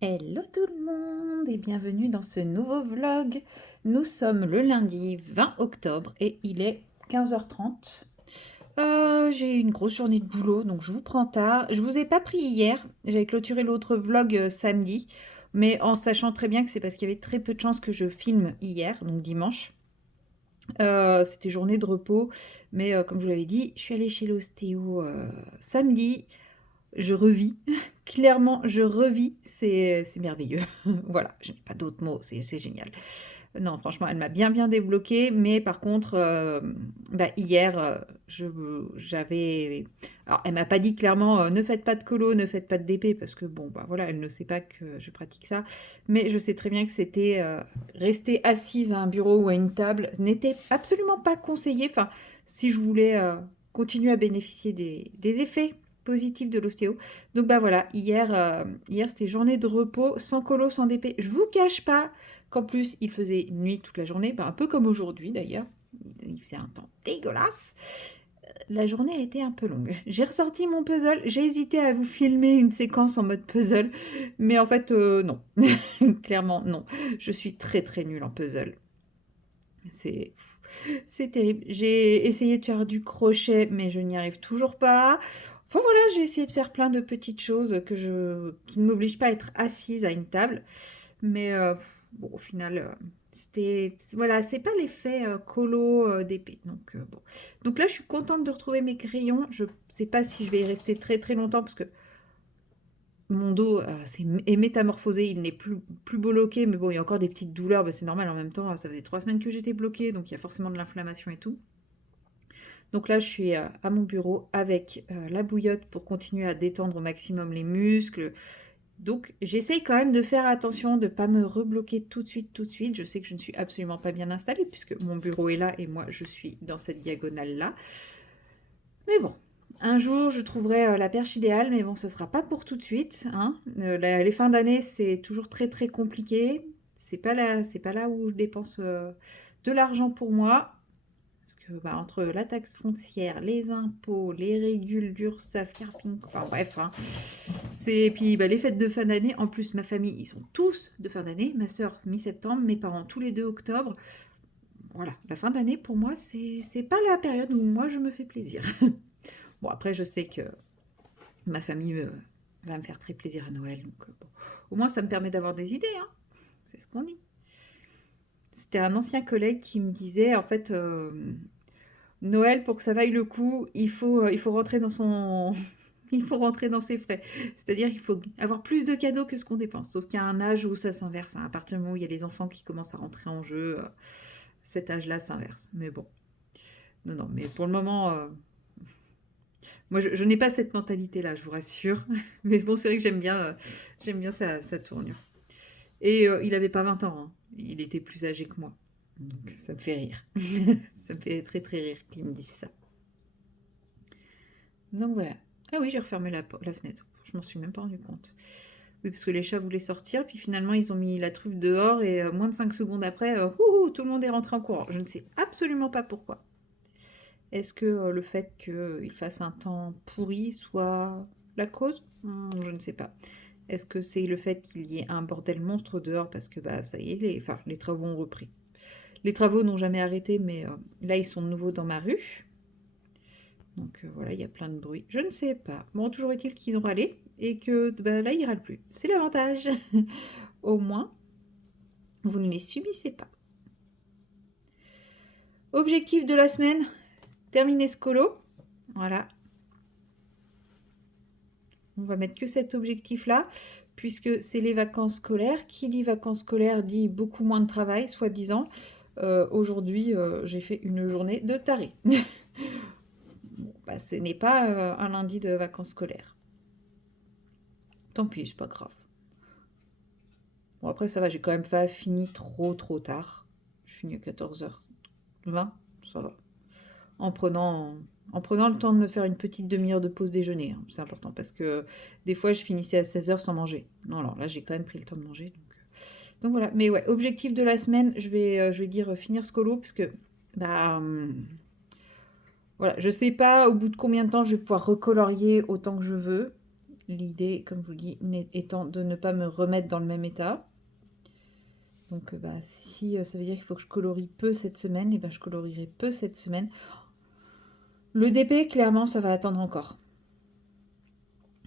Hello tout le monde et bienvenue dans ce nouveau vlog. Nous sommes le lundi 20 octobre et il est 15h30. J'ai une grosse journée de boulot donc je vous prends tard. Je vous ai pas pris hier, j'avais clôturé l'autre vlog samedi, mais en sachant très bien que c'est parce qu'il y avait très peu de chances que je filme hier, donc dimanche. C'était journée de repos, mais comme je vous l'avais dit, je suis allée chez l'ostéo samedi. Je revis, clairement, je revis, c'est merveilleux. Voilà, je n'ai pas d'autres mots, c'est génial. Non, franchement, elle m'a bien bien débloqué, mais par contre, bah, hier, j'avais... Alors, elle m'a pas dit clairement, ne faites pas de colo, ne faites pas de DP, parce que bon, bah voilà, elle ne sait pas que je pratique ça, mais je sais très bien que c'était rester assise à un bureau ou à une table n'était absolument pas conseillé, enfin, si je voulais continuer à bénéficier des effets positifs de l'ostéo. Donc bah voilà, hier c'était journée de repos, sans colo, sans DP. Je vous cache pas qu'en plus il faisait nuit toute la journée, bah, un peu comme aujourd'hui d'ailleurs. Il faisait un temps dégueulasse. La journée a été un peu longue. J'ai ressorti mon puzzle, j'ai hésité à vous filmer une séquence en mode puzzle, mais en fait non. Clairement non. Je suis très très nulle en puzzle. C'est c'est terrible. J'ai essayé de faire du crochet, mais je n'y arrive toujours pas. Enfin voilà, j'ai essayé de faire plein de petites choses qui ne m'obligent pas à être assise à une table. Mais bon, au final, voilà, c'est pas l'effet colo d'épée. Donc bon. Donc là, je suis contente de retrouver mes crayons. Je sais pas si je vais y rester très très longtemps parce que mon dos est métamorphosé, il n'est plus bloqué, mais bon, il y a encore des petites douleurs, bah, c'est normal en même temps, ça faisait 3 semaines que j'étais bloquée, donc il y a forcément de l'inflammation et tout. Donc là, je suis à mon bureau avec la bouillotte pour continuer à détendre au maximum les muscles. Donc j'essaye quand même de faire attention, de ne pas me rebloquer tout de suite, tout de suite. Je sais que je ne suis absolument pas bien installée puisque mon bureau est là et moi je suis dans cette diagonale-là. Mais bon, un jour, je trouverai la perche idéale, mais bon, ça sera pas pour tout de suite, hein. Les fins d'année, c'est toujours très très compliqué. C'est pas là où je dépense de l'argent pour moi. Parce que bah, entre la taxe foncière, les impôts, les régules d'URSSAF, Carping, enfin bref, hein. Et puis bah, les fêtes de fin d'année. En plus, ma famille, ils sont tous de fin d'année. Ma soeur mi-septembre, mes parents tous les 2 octobre. Voilà, la fin d'année pour moi, c'est pas la période où moi je me fais plaisir. Bon, après, je sais que ma famille va me faire très plaisir à Noël. Donc, bon. Au moins, ça me permet d'avoir des idées, hein. C'est ce qu'on dit. C'était un ancien collègue qui me disait, en fait, Noël, pour que ça vaille le coup, il faut rentrer dans son... il faut rentrer dans ses frais. C'est-à-dire qu'il faut avoir plus de cadeaux que ce qu'on dépense. Sauf qu'il y a un âge où ça s'inverse, hein. À partir du moment où il y a les enfants qui commencent à rentrer en jeu, cet âge-là s'inverse. Mais bon. Non, non, mais pour le moment, moi, je n'ai pas cette mentalité-là, je vous rassure. Mais bon, c'est vrai que j'aime bien sa tournure. Et il n'avait pas 20 ans, hein. Il était plus âgé que moi. Donc ça me fait rire. Ça me fait très très rire qu'il me dise ça. Donc voilà. Ah oui, j'ai refermé la fenêtre. Je m'en suis même pas rendu compte. Oui, parce que les chats voulaient sortir, puis finalement ils ont mis la truffe dehors et moins de 5 secondes après, tout le monde est rentré en courant. Je ne sais absolument pas pourquoi. Est-ce que le fait qu'il fasse un temps pourri soit la cause? Je ne sais pas. Est-ce que c'est le fait qu'il y ait un bordel monstre dehors parce que bah ça y est, les travaux ont repris. Les travaux n'ont jamais arrêté, mais là ils sont de nouveau dans ma rue. Donc voilà, il y a plein de bruit. Je ne sais pas. Bon, toujours est-il qu'ils ont râlé et que bah, là, ils râlent plus. C'est l'avantage. Au moins, vous ne les subissez pas. Objectif de la semaine, terminer ce colo. Voilà. On va mettre que cet objectif-là, puisque c'est les vacances scolaires. Qui dit vacances scolaires dit beaucoup moins de travail, soi-disant. Aujourd'hui, j'ai fait une journée de taré. Bon, bah, ce n'est pas un lundi de vacances scolaires. Tant pis, c'est pas grave. Bon, après, ça va, j'ai quand même pas fini trop tard. Je finis à 14h20, ça va. En prenant, en prenant le temps de me faire une petite demi-heure de pause déjeuner, hein, c'est important, parce que des fois, je finissais à 16h sans manger. Non, alors là, j'ai quand même pris le temps de manger. Donc voilà, mais ouais, objectif de la semaine, je vais dire finir ce colo, parce que, bah, voilà, je sais pas au bout de combien de temps je vais pouvoir recolorier autant que je veux. L'idée, comme je vous le dis, étant de ne pas me remettre dans le même état. Donc, si ça veut dire qu'il faut que je colorie peu cette semaine, et ben je colorierai peu cette semaine. Le DP, clairement, ça va attendre encore.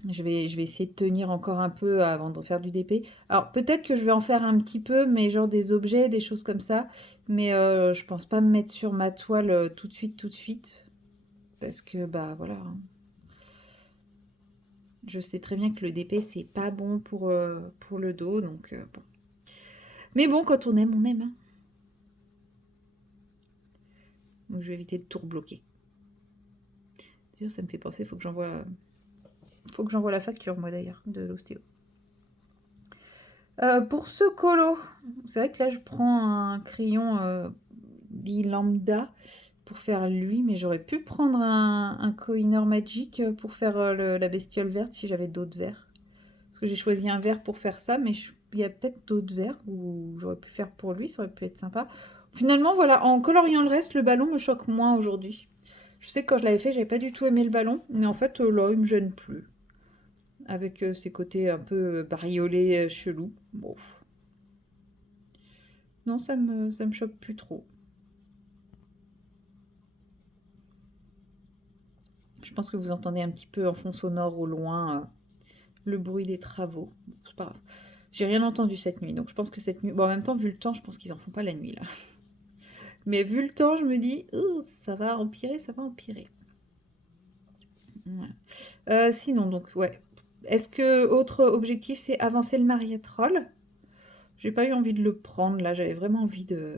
Je vais essayer de tenir encore un peu avant de faire du DP. Alors, peut-être que je vais en faire un petit peu, mais genre des objets, des choses comme ça. Mais je pense pas me mettre sur ma toile tout de suite. Parce que, voilà. Je sais très bien que le DP, c'est pas bon pour le dos. Donc, bon. Mais bon, quand on aime, on aime. Hein. Donc, je vais éviter de tout rebloquer. D'ailleurs, ça me fait penser, faut que j'envoie la facture, moi, d'ailleurs, de l'ostéo. Pour ce colo, c'est vrai que là, je prends un crayon dit lambda pour faire lui, mais j'aurais pu prendre un Kohinoor Magic pour faire la bestiole verte si j'avais d'autres verres. Parce que j'ai choisi un vert pour faire ça, mais il y a peut-être d'autres verres où j'aurais pu faire pour lui, ça aurait pu être sympa. Finalement, voilà, en coloriant le reste, le ballon me choque moins aujourd'hui. Je sais que quand je l'avais fait, j'avais pas du tout aimé le ballon, mais en fait, là, il me gêne plus. Avec ses côtés un peu bariolés, chelous. Bon. Non, ça me choque plus trop. Je pense que vous entendez un petit peu en fond sonore au loin le bruit des travaux. C'est pas grave. J'ai rien entendu cette nuit, donc je pense que cette nuit... Bon, en même temps, vu le temps, je pense qu'ils en font pas la nuit, là. Mais vu le temps, je me dis, ça va empirer, ça va empirer. Voilà. Sinon, donc, ouais. Est-ce que autre objectif, c'est avancer le Marietroll? J'ai pas eu envie de le prendre, là. J'avais vraiment envie de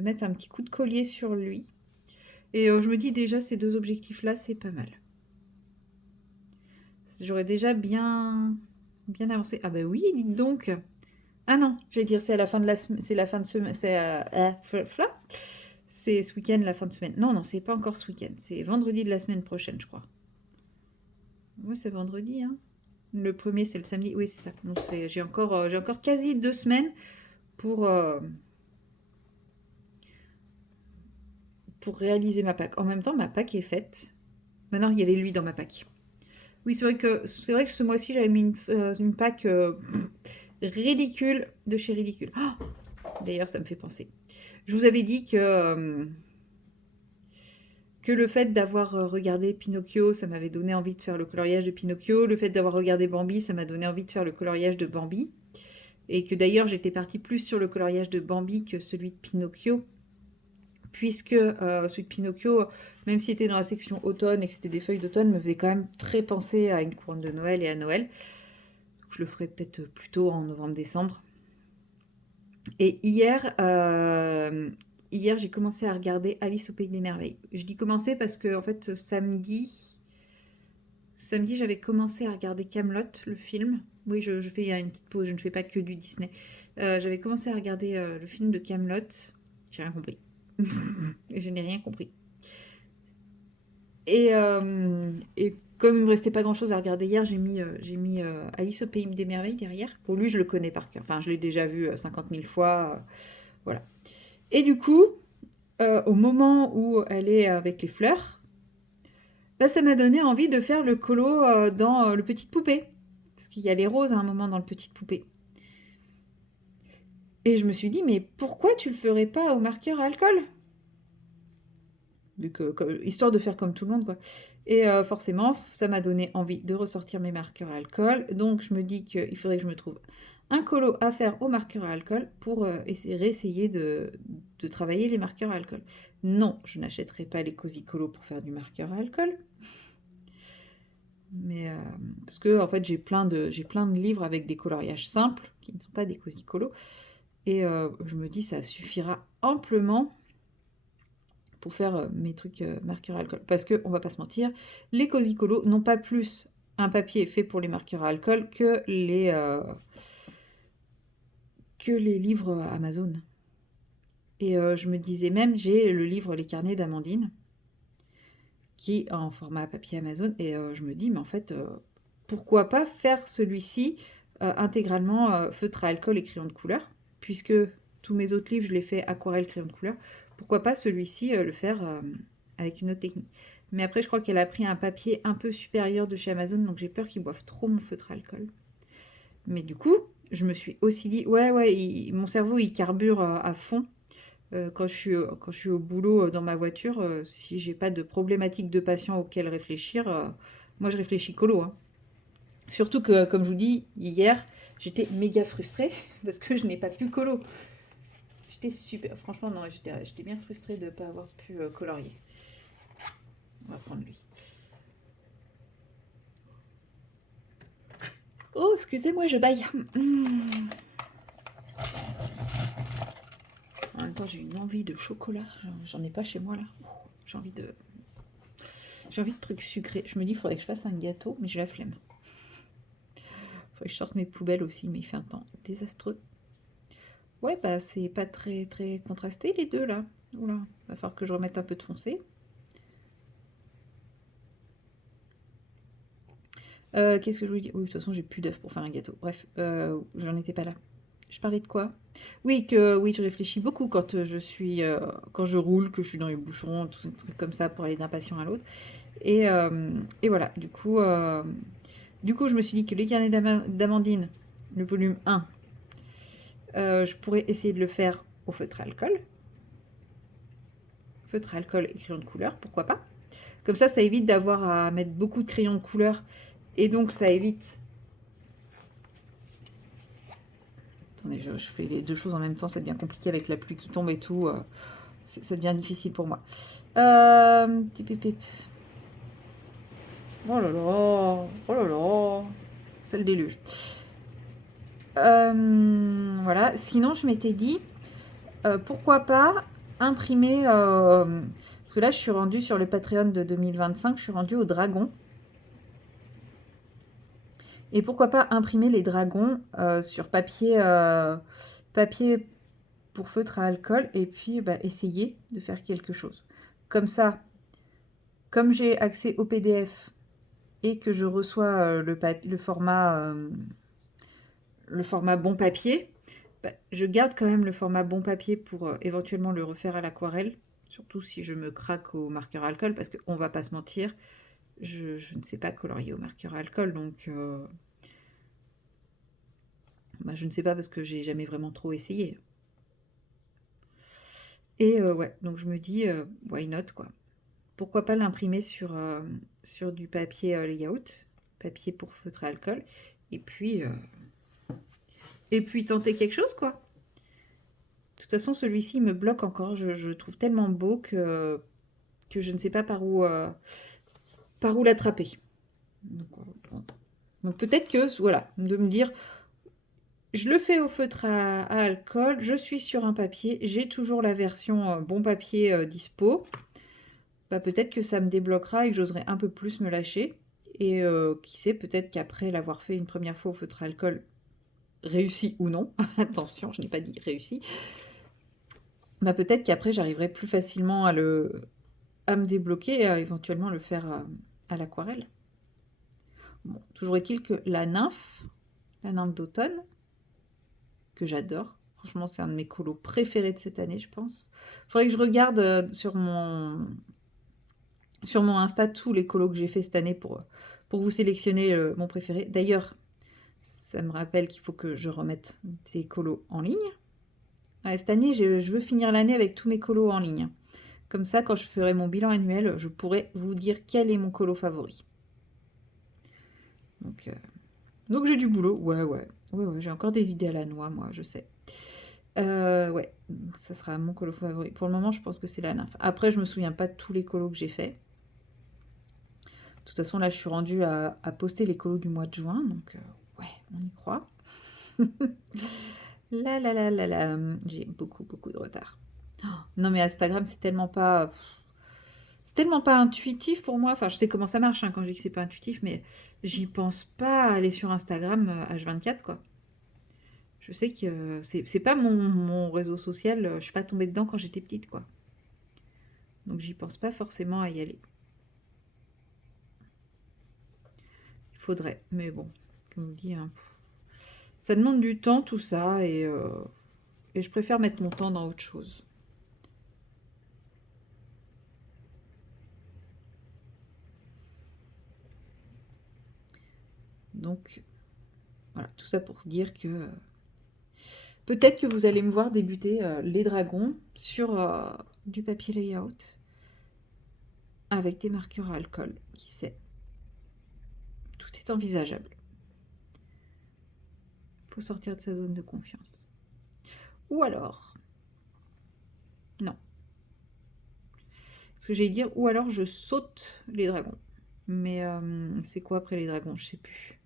mettre un petit coup de collier sur lui. Et je me dis déjà, ces deux objectifs-là, c'est pas mal. J'aurais déjà bien avancé. Ah bah oui, dites donc. Ah non, j'allais dire, c'est à la fin de la semaine. C'est la fin de semaine. C'est ce week-end, la fin de semaine. Non, c'est pas encore ce week-end. C'est vendredi de la semaine prochaine, je crois. Oui, c'est vendredi, hein. Le premier, c'est le samedi. Oui, c'est ça. Donc j'ai encore quasi 2 semaines pour réaliser ma PAC. En même temps, ma PAC est faite. Maintenant, il y avait lui dans ma PAC. Oui, c'est vrai que ce mois-ci, j'avais mis une PAC ridicule de chez Ridicule. Oh, d'ailleurs, ça me fait penser. Je vous avais dit que le fait d'avoir regardé Pinocchio, ça m'avait donné envie de faire le coloriage de Pinocchio. Le fait d'avoir regardé Bambi, ça m'a donné envie de faire le coloriage de Bambi. Et que d'ailleurs, j'étais partie plus sur le coloriage de Bambi que celui de Pinocchio. Puisque celui de Pinocchio, même s'il était dans la section automne et que c'était des feuilles d'automne, me faisait quand même très penser à une couronne de Noël et à Noël. Je le ferai peut-être plutôt en novembre-décembre. Et hier, j'ai commencé à regarder Alice au Pays des Merveilles. Je dis commencer parce que, en fait, samedi, j'avais commencé à regarder Kaamelott, le film. Oui, je fais une petite pause, je ne fais pas que du Disney. J'avais commencé à regarder le film de Kaamelott. J'ai rien compris. Je n'ai rien compris. Et comme il me restait pas grand-chose à regarder hier, j'ai mis Alice au Pays des Merveilles derrière. Pour lui, je le connais par cœur. Enfin, je l'ai déjà vu 50 000 fois. Voilà. Et du coup, au moment où elle est avec les fleurs, ça m'a donné envie de faire le colo dans le Petite Poupée. Parce qu'il y a les roses à un moment dans le Petite Poupée. Et je me suis dit, mais pourquoi tu le ferais pas au marqueur à alcool? Histoire de faire comme tout le monde, quoi. Et forcément, ça m'a donné envie de ressortir mes marqueurs à alcool. Donc, je me dis qu'il faudrait que je me trouve un colo à faire au marqueur à alcool pour réessayer de travailler les marqueurs à alcool. Non, je n'achèterai pas les Cozy Colos pour faire du marqueur à alcool. Mais parce que en fait, j'ai plein de livres avec des coloriages simples qui ne sont pas des Cozy Colos. Et je me dis, ça suffira amplement pour faire mes trucs marqueurs à alcool. Parce qu'on va pas se mentir, les Cozy Colos n'ont pas plus un papier fait pour les marqueurs à alcool que les livres Amazon. Et je me disais même, j'ai le livre Les carnets d'Amandine, qui est en format papier Amazon, et je me dis, mais en fait, pourquoi pas faire celui-ci intégralement feutre à alcool et crayon de couleur, puisque tous mes autres livres, je les fais aquarelle, crayon de couleur. Pourquoi pas celui-ci le faire avec une autre technique. Mais après, je crois qu'elle a pris un papier un peu supérieur de chez Amazon, donc j'ai peur qu'ils boivent trop mon feutre à alcool. Mais du coup, je me suis aussi dit, ouais, mon cerveau, il carbure à fond. Quand je suis au boulot dans ma voiture, si j'ai pas de problématiques de patients auxquelles réfléchir, moi je réfléchis colo, hein. Surtout que, comme je vous dis, hier, j'étais méga frustrée parce que je n'ai pas pu colo. J'étais super. Franchement, non, j'étais bien frustrée de ne pas avoir pu colorier. On va prendre lui. Oh, excusez-moi, je baille. En même temps, j'ai une envie de chocolat. J'en ai pas chez moi là. J'ai envie de trucs sucrés. Je me dis, il faudrait que je fasse un gâteau, mais j'ai la flemme. Faudrait que je sorte mes poubelles aussi, mais il fait un temps désastreux. Ouais, bah c'est pas très très contrasté les deux là. Oula, va falloir que je remette un peu de foncé. Qu'est-ce que je voulais dire? Oui, de toute façon, j'ai plus d'œufs pour faire un gâteau. Bref, j'en étais pas là. Je parlais de quoi? Oui, je réfléchis beaucoup quand quand je roule, que je suis dans les bouchons, tout un truc comme ça pour aller d'un patient à l'autre. Et voilà, du coup, je me suis dit que les carnets d'Amandine, le volume 1, je pourrais essayer de le faire au feutre à alcool. Feutre à alcool et crayon de couleur, pourquoi pas? Comme ça évite d'avoir à mettre beaucoup de crayons de couleur. Et donc, ça évite... Attendez, je fais les deux choses en même temps, ça devient compliqué avec la pluie qui tombe et tout. Ça devient difficile pour moi. Pip, pip, pip. Oh là là, oh là là, c'est le déluge. Voilà, sinon je m'étais dit, pourquoi pas imprimer, parce que là je suis rendue sur le Patreon de 2025, je suis rendue au dragon. Et pourquoi pas imprimer les dragons sur papier pour feutre à alcool et puis essayer de faire quelque chose. Comme ça, comme j'ai accès au PDF et que je reçois le format bon papier, je garde quand même le format bon papier pour éventuellement le refaire à l'aquarelle, surtout si je me craque au marqueur à alcool, parce qu'on va pas se mentir, je ne sais pas colorier au marqueur à alcool, donc je ne sais pas parce que j'ai jamais vraiment trop essayé. Et ouais, donc je me dis, why not, quoi. Pourquoi pas l'imprimer sur du papier layout, papier pour feutre à alcool, et puis tenter quelque chose, quoi. De toute façon, celui-ci me bloque encore. Je le trouve tellement beau que je ne sais pas par où l'attraper. Donc peut-être que, voilà, de me dire, je le fais au feutre à alcool, je suis sur un papier, j'ai toujours la version bon papier dispo. Peut-être que ça me débloquera et que j'oserai un peu plus me lâcher. Et qui sait, peut-être qu'après l'avoir fait une première fois au feutre à alcool, réussi ou non, attention, je n'ai pas dit réussi, peut-être qu'après j'arriverai plus facilement à me débloquer et à éventuellement le faire à l'aquarelle. Bon, toujours est-il que la nymphe d'automne, que j'adore, franchement c'est un de mes colos préférés de cette année, je pense. Il faudrait que je regarde sur mon Insta tous les colos que j'ai fait cette année pour vous sélectionner mon préféré. D'ailleurs, ça me rappelle qu'il faut que je remette ces colos en ligne. Ouais, cette année, je veux finir l'année avec tous mes colos en ligne. Comme ça, quand je ferai mon bilan annuel, je pourrai vous dire quel est mon colo favori. Donc j'ai du boulot. Ouais, j'ai encore des idées à la noix, moi, je sais. Ouais, ça sera mon colo favori. Pour le moment, je pense que c'est la nymphe. Après, je me souviens pas de tous les colos que j'ai faits. De toute façon, là, je suis rendue à poster les colos du mois de juin. Donc, ouais, on y croit. Là. J'ai beaucoup de retard. Oh, non, mais Instagram, c'est tellement pas intuitif pour moi. Enfin, je sais comment ça marche quand je dis que c'est pas intuitif, mais j'y pense pas à aller sur Instagram H24, quoi. Je sais que c'est pas mon réseau social. Je suis pas tombée dedans quand j'étais petite, quoi. Donc, j'y pense pas forcément à y aller. Il faudrait, mais bon, comme on dit, hein, ça demande du temps, tout ça, et je préfère mettre mon temps dans autre chose. Donc, voilà, tout ça pour se dire que peut-être que vous allez me voir débuter les dragons sur du papier layout avec des marqueurs à alcool, qui sait. Tout est envisageable. Il faut sortir de sa zone de confiance. Ou alors, non. Ce que j'allais dire, ou alors je saute les dragons. Mais c'est quoi après les dragons? Je sais plus.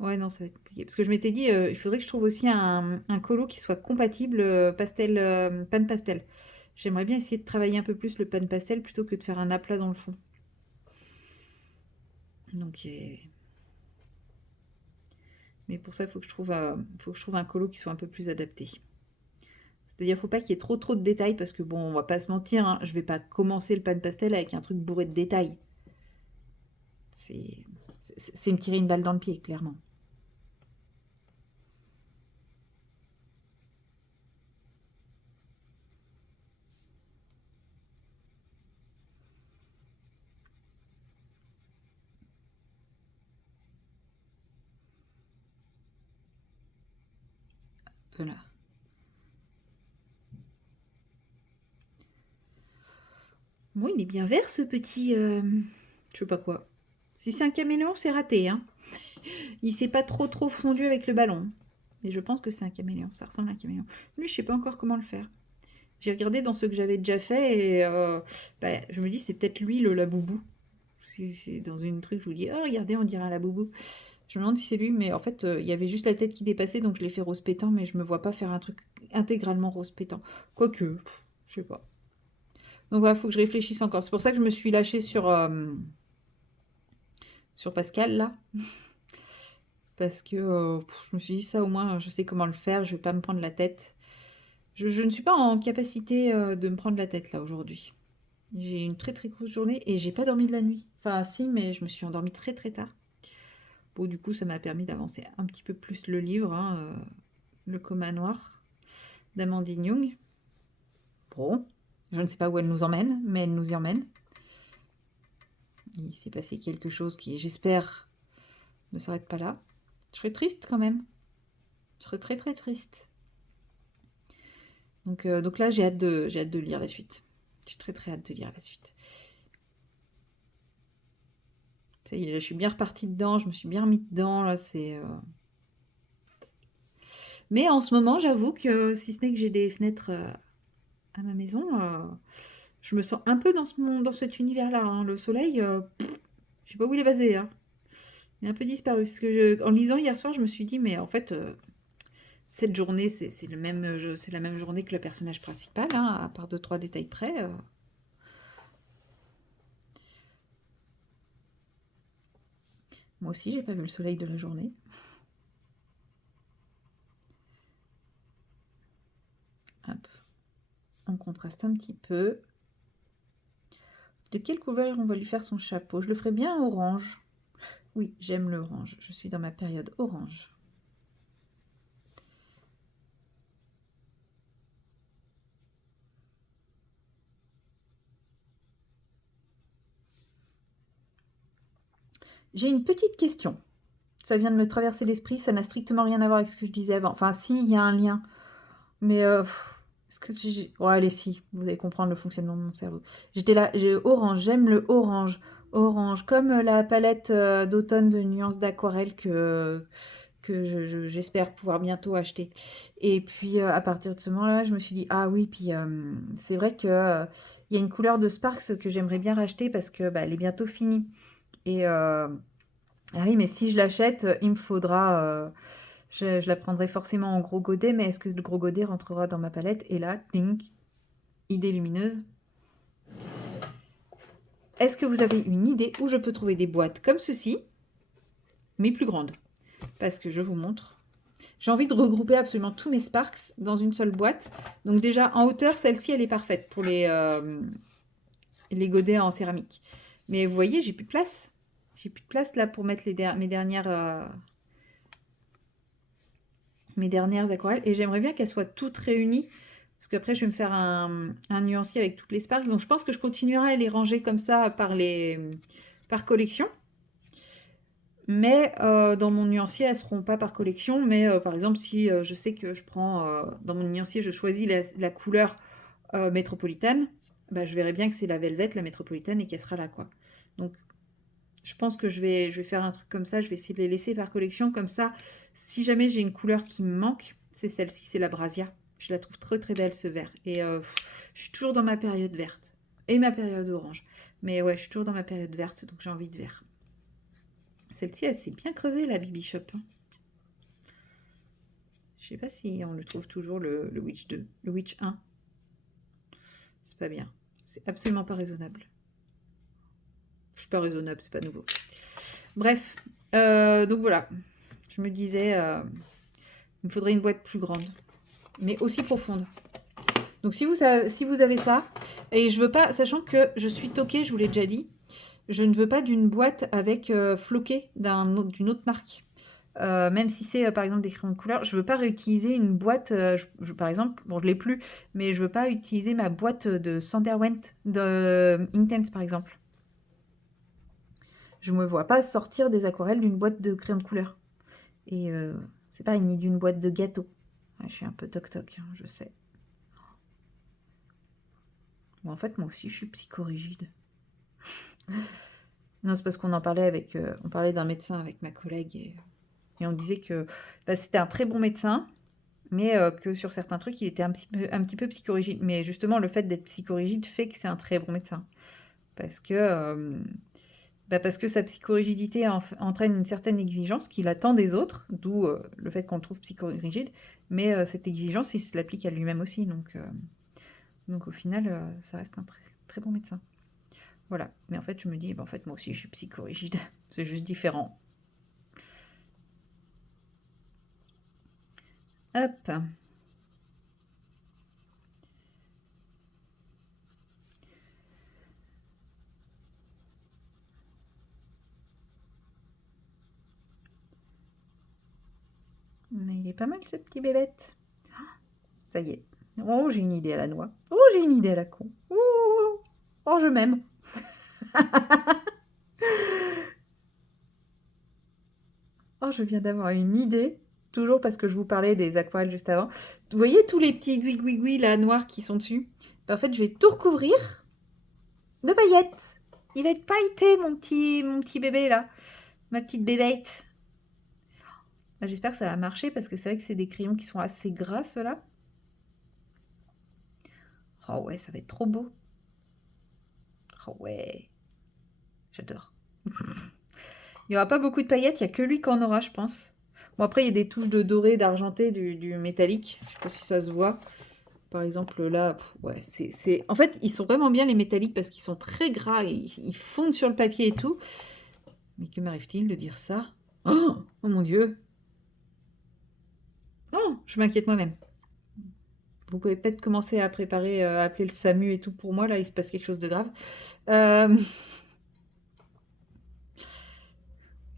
Ouais, non, ça va être compliqué. Parce que je m'étais dit, il faudrait que je trouve aussi un colo qui soit compatible pastel, pan pastel. J'aimerais bien essayer de travailler un peu plus le pan pastel plutôt que de faire un aplat dans le fond. Donc, mais pour ça, il faut que je trouve un colo qui soit un peu plus adapté. C'est-à-dire, faut pas qu'il y ait trop de détails parce que bon, on va pas se mentir, hein, je vais pas commencer le pan pastel avec un truc bourré de détails. C'est me tirer une balle dans le pied, clairement. Voilà. Bon, il est bien vert ce petit... je sais pas quoi. Si c'est un caméléon, c'est raté, hein. Il s'est pas trop fondu avec le ballon. Mais je pense que c'est un caméléon, ça ressemble à un caméléon. Lui, je sais pas encore comment le faire. J'ai regardé dans ceux que j'avais déjà fait et je me dis c'est peut-être lui le laboubou. C'est dans une truc, je vous dis, oh regardez, on dirait un laboubou. Je me demande si c'est lui, mais en fait, il y avait juste la tête qui dépassait, donc je l'ai fait rose pétant, mais je me vois pas faire un truc intégralement rose pétant. Quoique, je sais pas. Donc voilà, faut que je réfléchisse encore. C'est pour ça que je me suis lâchée sur Pascal, là. Parce que je me suis dit, ça au moins, je sais comment le faire, je vais pas me prendre la tête. Je ne suis pas en capacité de me prendre la tête, là, aujourd'hui. J'ai une très grosse journée et j'ai pas dormi de la nuit. Enfin, si, mais je me suis endormie très tard. Bon, du coup, ça m'a permis d'avancer un petit peu plus le livre, hein, Le Coma Noir d'Amandine Young. Bon, je ne sais pas où elle nous emmène, mais elle nous y emmène. Il s'est passé quelque chose qui, j'espère, ne s'arrête pas là. Je serais triste quand même. Je serais très triste. Donc là, j'ai hâte de lire la suite. J'ai très hâte de lire la suite. Ça y est, là, je suis bien repartie dedans, je me suis bien remis dedans, là, c'est... Mais en ce moment, j'avoue que si ce n'est que j'ai des fenêtres à ma maison, je me sens un peu dans cet univers-là, hein. Le soleil, je sais pas où il est basé, hein. Il est un peu disparu. Parce que en lisant hier soir, je me suis dit, mais en fait, cette journée, c'est la même journée que le personnage principal, hein, à part 2-3 détails près. Moi aussi, j'ai pas vu le soleil de la journée. Hop. On contraste un petit peu. De quelle couleur on va lui faire son chapeau? Je le ferai bien orange. Oui, j'aime l'orange. Je suis dans ma période orange. J'ai une petite question. Ça vient de me traverser l'esprit, ça n'a strictement rien à voir avec ce que je disais avant. Enfin, si, il y a un lien. Mais est-ce que j'ai... Ouais, allez, si, vous allez comprendre le fonctionnement de mon cerveau. J'étais là, j'ai orange, j'aime le orange. Orange, comme la palette d'automne de nuances d'aquarelle que j'espère pouvoir bientôt acheter. Et puis, à partir de ce moment-là, je me suis dit, ah oui, puis c'est vrai que il y a une couleur de Sparks que j'aimerais bien racheter parce que elle est bientôt finie. Et ah oui, mais si je l'achète, il me faudra... je la prendrai forcément en gros godet, mais est-ce que le gros godet rentrera dans ma palette? Et là, clink, idée lumineuse. Est-ce que vous avez une idée où je peux trouver des boîtes comme ceci, mais plus grandes? Parce que je vous montre. J'ai envie de regrouper absolument tous mes Sparks dans une seule boîte. Donc déjà, en hauteur, celle-ci, elle est parfaite pour les godets en céramique. Mais vous voyez, j'ai plus de place. J'ai plus de place là pour mettre mes dernières aquarelles. Et j'aimerais bien qu'elles soient toutes réunies. Parce qu'après, je vais me faire un nuancier avec toutes les Sparks. Donc je pense que je continuerai à les ranger comme ça par collection. Mais dans mon nuancier, elles ne seront pas par collection. Mais par exemple, si je sais que je prends dans mon nuancier, je choisis la couleur métropolitaine, bah, je verrai bien que c'est la Velvet, la métropolitaine, et qu'elle sera là, quoi. Donc, je pense que je vais faire un truc comme ça. Je vais essayer de les laisser par collection. Comme ça, si jamais j'ai une couleur qui me manque, c'est celle-ci, c'est la Brasia. Je la trouve très très belle, ce vert. Et je suis toujours dans ma période verte. Et ma période orange. Mais ouais, je suis toujours dans ma période verte, donc j'ai envie de vert. Celle-ci, elle s'est bien creusée, la Bibi Shop. Je sais pas si on le trouve toujours, le Witch 2. Le Witch 1. C'est pas bien. C'est absolument pas raisonnable. Je suis pas raisonnable, c'est pas nouveau. Bref, donc voilà. Je me disais, il me faudrait une boîte plus grande, mais aussi profonde. Donc si vous avez ça, et je veux pas, sachant que je suis toquée, je vous l'ai déjà dit, je ne veux pas d'une boîte avec floqué d'une autre marque. Même si c'est par exemple des crayons de couleur, je veux pas réutiliser une boîte, par exemple, bon je l'ai plus, mais je veux pas utiliser ma boîte de Sanderwent de Intense par exemple. Je me vois pas sortir des aquarelles d'une boîte de crayons de couleur. Et c'est pareil, ni d'une boîte de gâteau. Ouais, je suis un peu toc-toc, hein, je sais. Bon, en fait, moi aussi, je suis psychorigide. Non, c'est parce qu'on en parlait avec... on parlait d'un médecin avec ma collègue et on disait que bah, c'était un très bon médecin, mais que sur certains trucs, il était un petit peu psychorigide. Mais justement, le fait d'être psychorigide fait que c'est un très bon médecin. Parce que... parce que sa psychorigidité entraîne une certaine exigence qu'il attend des autres, d'où le fait qu'on le trouve psychorigide, mais cette exigence, il se l'applique à lui-même aussi, donc au final, ça reste un très, très bon médecin. Voilà, mais en fait, je me dis, en fait, moi aussi, je suis psychorigide, c'est juste différent. Hop. Mais il est pas mal, ce petit bébête. Ça y est. Oh, j'ai une idée à la noix. Oh, j'ai une idée à la con. Oh, je m'aime. Oh, je viens d'avoir une idée. Toujours parce que je vous parlais des aquarelles juste avant. Vous voyez tous les petits zouigouigouis là noirs qui sont dessus? En fait, je vais tout recouvrir de paillettes. Il va être pailleté, mon petit bébé là. Ma petite bébête. J'espère que ça va marcher parce que c'est vrai que c'est des crayons qui sont assez gras ceux-là. Oh ouais, ça va être trop beau. Oh ouais. J'adore. Il n'y aura pas beaucoup de paillettes, il n'y a que lui qui en aura, je pense. Bon, après, il y a des touches de doré, d'argenté, du métallique. Je sais pas si ça se voit. Par exemple, là, ouais, c'est... En fait, ils sont vraiment bien, les métalliques, parce qu'ils sont très gras, et ils fondent sur le papier et tout. Mais que m'arrive-t-il de dire ça? Oh, oh mon Dieu! Oh, je m'inquiète moi-même. Vous pouvez peut-être commencer à préparer, à appeler le SAMU et tout pour moi, là, il se passe quelque chose de grave.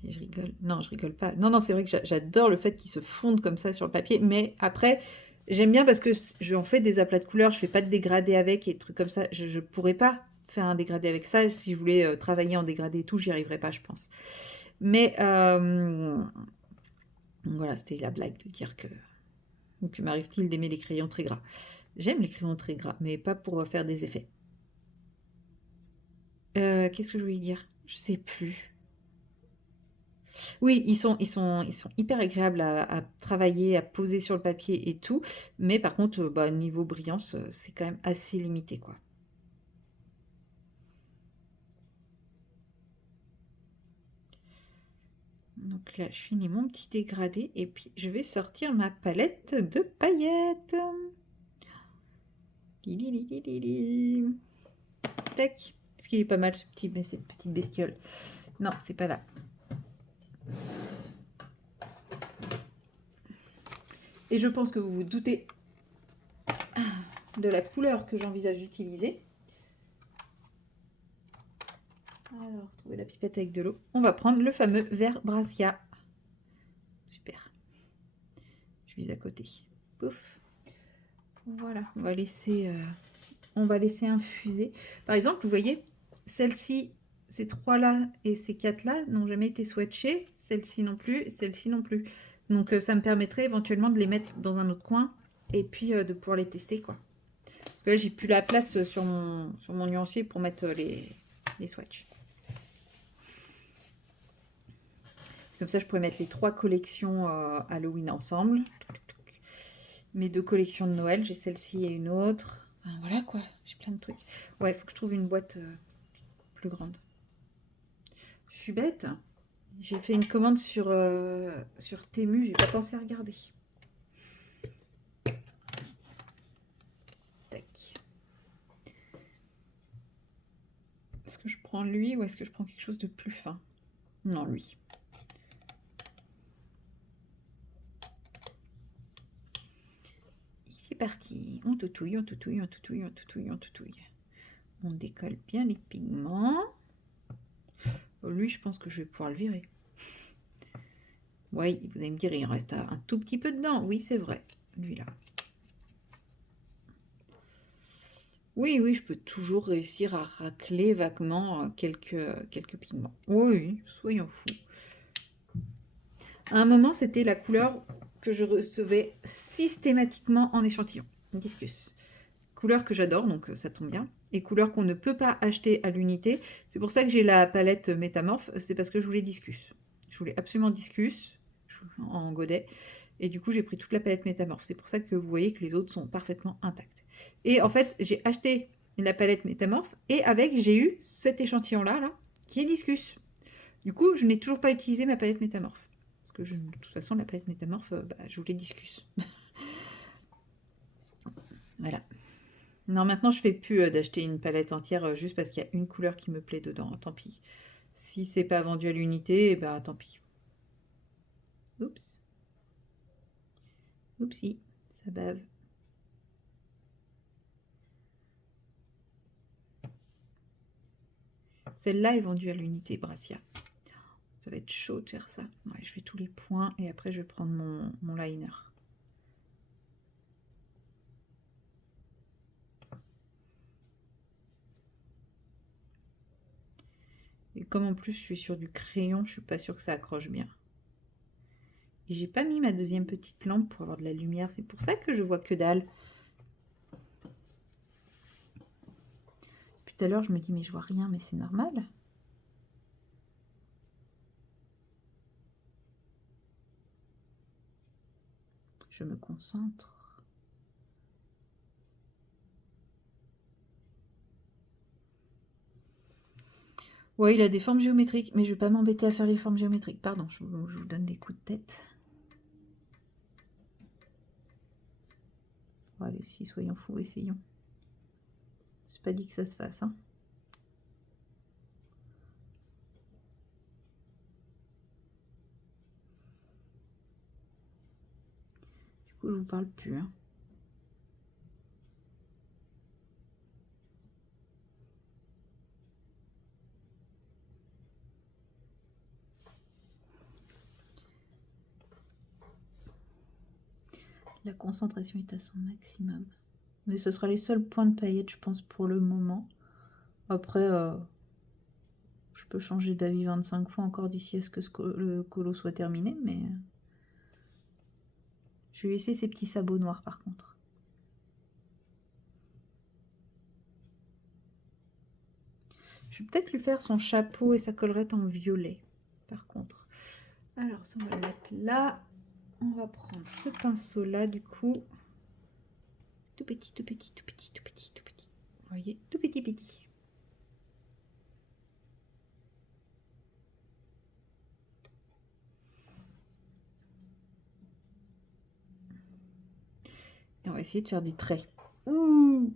Je rigole. Non, je rigole pas. Non, non, c'est vrai que j'adore le fait qu'ils se fondent comme ça sur le papier. Mais après, j'aime bien parce que j'en fais des aplats de couleurs. Je fais pas de dégradé avec et des trucs comme ça. Je pourrais pas faire un dégradé avec ça. Si je voulais travailler en dégradé et tout, j'y arriverais pas, je pense. Mais voilà, c'était la blague de dire que m'arrive-t-il d'aimer les crayons très gras. J'aime les crayons très gras, mais pas pour faire des effets. Qu'est-ce que je voulais dire? Je sais plus. Oui, ils sont hyper agréables à travailler, à poser sur le papier et tout. Mais par contre, bah, niveau brillance, c'est quand même assez limité, quoi. Donc là, je finis mon petit dégradé et puis je vais sortir ma palette de paillettes. Tac. Est-ce qu'il est pas mal cette petite bestiole? Non, c'est pas là. Et je pense que vous vous doutez de la couleur que j'envisage d'utiliser. Alors, trouver la pipette avec de l'eau. On va prendre le fameux vert Brasia. Super. Je vise à côté. Pouf. Voilà, on va laisser infuser. Par exemple, vous voyez, celle-ci, ces trois-là et ces quatre-là n'ont jamais été swatchés. celle-ci non plus, celle-ci non plus. Donc ça me permettrait éventuellement de les mettre dans un autre coin et puis de pouvoir les tester, quoi. Parce que là, j'ai plus la place sur mon nuancier pour mettre les swatchs. Comme ça, je pourrais mettre les 3 collections Halloween ensemble. Mes 2 collections de Noël, j'ai celle-ci et une autre. Enfin, voilà quoi, j'ai plein de trucs. Ouais, il faut que je trouve une boîte plus grande. Je suis bête. J'ai fait une commande sur Temu, j'ai pas pensé à regarder. Tac. Est-ce que je prends lui ou est-ce que je prends quelque chose de plus fin? Non, lui. C'est parti. On toutouille, on toutouille, on toutouille, on toutouille, on toutouille. On décolle bien les pigments. Oh, lui, je pense que je vais pouvoir le virer. Oui, vous allez me dire, il en reste un tout petit peu dedans. Oui, c'est vrai. Lui, là. Oui, oui, je peux toujours réussir à racler vaguement quelques pigments. Oui, soyons fous. À un moment, c'était la couleur que je recevais systématiquement en échantillon. Discus. Couleur que j'adore, donc ça tombe bien. Et couleur qu'on ne peut pas acheter à l'unité. C'est pour ça que j'ai la palette Métamorphe. C'est parce que je voulais Discus. Je voulais absolument Discus en godet. Et du coup, j'ai pris toute la palette Métamorphe. C'est pour ça que vous voyez que les autres sont parfaitement intactes. Et en fait, j'ai acheté la palette Métamorphe. Et avec, j'ai eu cet échantillon-là, là, qui est Discus. Du coup, je n'ai toujours pas utilisé ma palette Métamorphe. Parce que de toute façon, la palette Métamorphe, je voulais Discus. Voilà. Non, maintenant, je fais plus d'acheter une palette entière juste parce qu'il y a une couleur qui me plaît dedans. Tant pis. Si c'est pas vendu à l'unité, bah tant pis. Oups. Oupsie, ça bave. Celle-là est vendue à l'unité Bracia. Ça va être chaud de faire ça. Ouais, je fais tous les points et après je vais prendre mon liner. Et comme en plus je suis sur du crayon, je suis pas sûre que ça accroche bien. Et j'ai pas mis ma deuxième petite lampe pour avoir de la lumière. C'est pour ça que je vois que dalle. Tout à l'heure je me dis mais je vois rien, mais c'est normal. Je me concentre. Ouais, il a des formes géométriques, mais je vais pas m'embêter à faire les formes géométriques. Pardon, je vous donne des coups de tête. Bon, allez, si, soyons fous, essayons. C'est pas dit que ça se fasse, hein. Du coup, je vous parle plus, hein. La concentration est à son maximum. Mais ce sera les seuls points de paillettes, je pense, pour le moment. Après, je peux changer d'avis 25 fois encore d'ici à ce que le colo soit terminé, mais... Je vais essayer ces petits sabots noirs, par contre. Je vais peut-être lui faire son chapeau et sa collerette en violet, par contre. Alors, ça, on va le mettre là. On va prendre ce pinceau-là, du coup. Tout petit, tout petit, tout petit, tout petit, tout petit. Vous voyez, tout petit, petit. Et on va essayer de faire des traits. Ouh.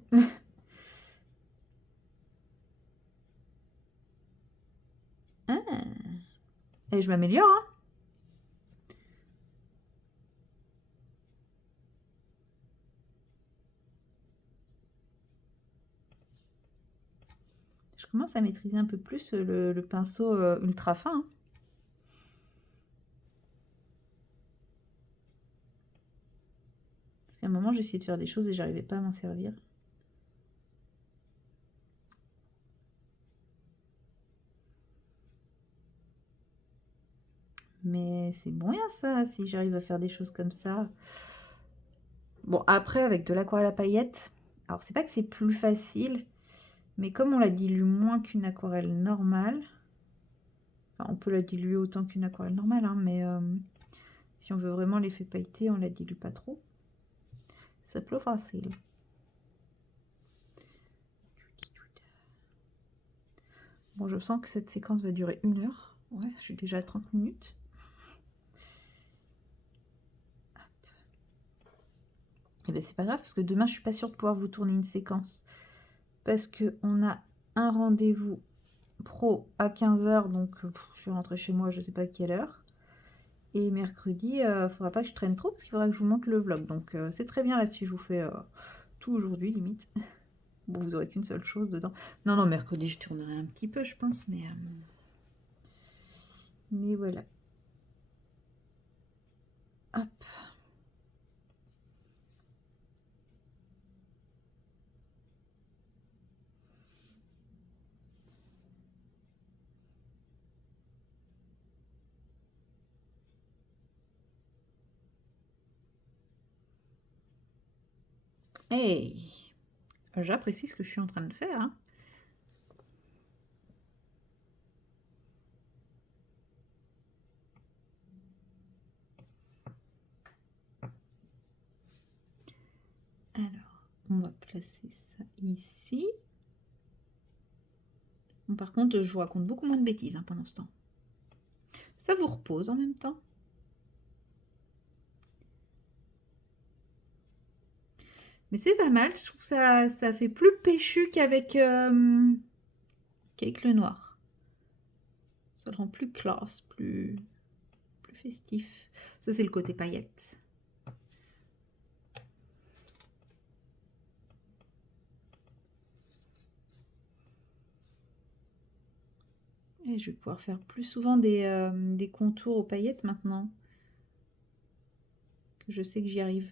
Ah. Et je m'améliore, hein. Je commence à maîtriser un peu plus le pinceau ultra fin, hein. Parce qu'à un moment, j'essayais de faire des choses et j'arrivais pas à m'en servir. mais c'est moyen ça, si j'arrive à faire des choses comme ça. Bon, après, avec de l'aquarelle à paillettes, alors c'est pas que c'est plus facile, mais comme on la dilue moins qu'une aquarelle normale, enfin, on peut la diluer autant qu'une aquarelle normale, hein, mais si on veut vraiment l'effet pailleté, on la dilue pas trop. C'est plus facile. Bon, je sens que cette séquence va durer 1 heure. Ouais, je suis déjà à 30 minutes. Et bien c'est pas grave, parce que demain, je suis pas sûre de pouvoir vous tourner une séquence. Parce qu'on a un rendez-vous pro à 15 h, donc je vais rentrer chez moi, je sais pas à quelle heure. Et mercredi, il faudra pas que je traîne trop, parce qu'il faudra que je vous montre le vlog. Donc c'est très bien là si je vous fais tout aujourd'hui, limite. Bon, vous aurez qu'une seule chose dedans. Non, non, mercredi, je tournerai un petit peu, je pense, mais voilà. Hop. Hey, j'apprécie ce que je suis en train de faire, hein. Alors, on va placer ça ici. Bon, par contre, je vous raconte beaucoup moins de bêtises hein, pendant ce temps. Ça vous repose en même temps. Mais c'est pas mal, je trouve que ça fait plus péchu qu'avec le noir. Ça le rend plus classe, plus festif. Ça, c'est le côté paillette. Et je vais pouvoir faire plus souvent des contours aux paillettes maintenant. Que je sais que j'y arrive.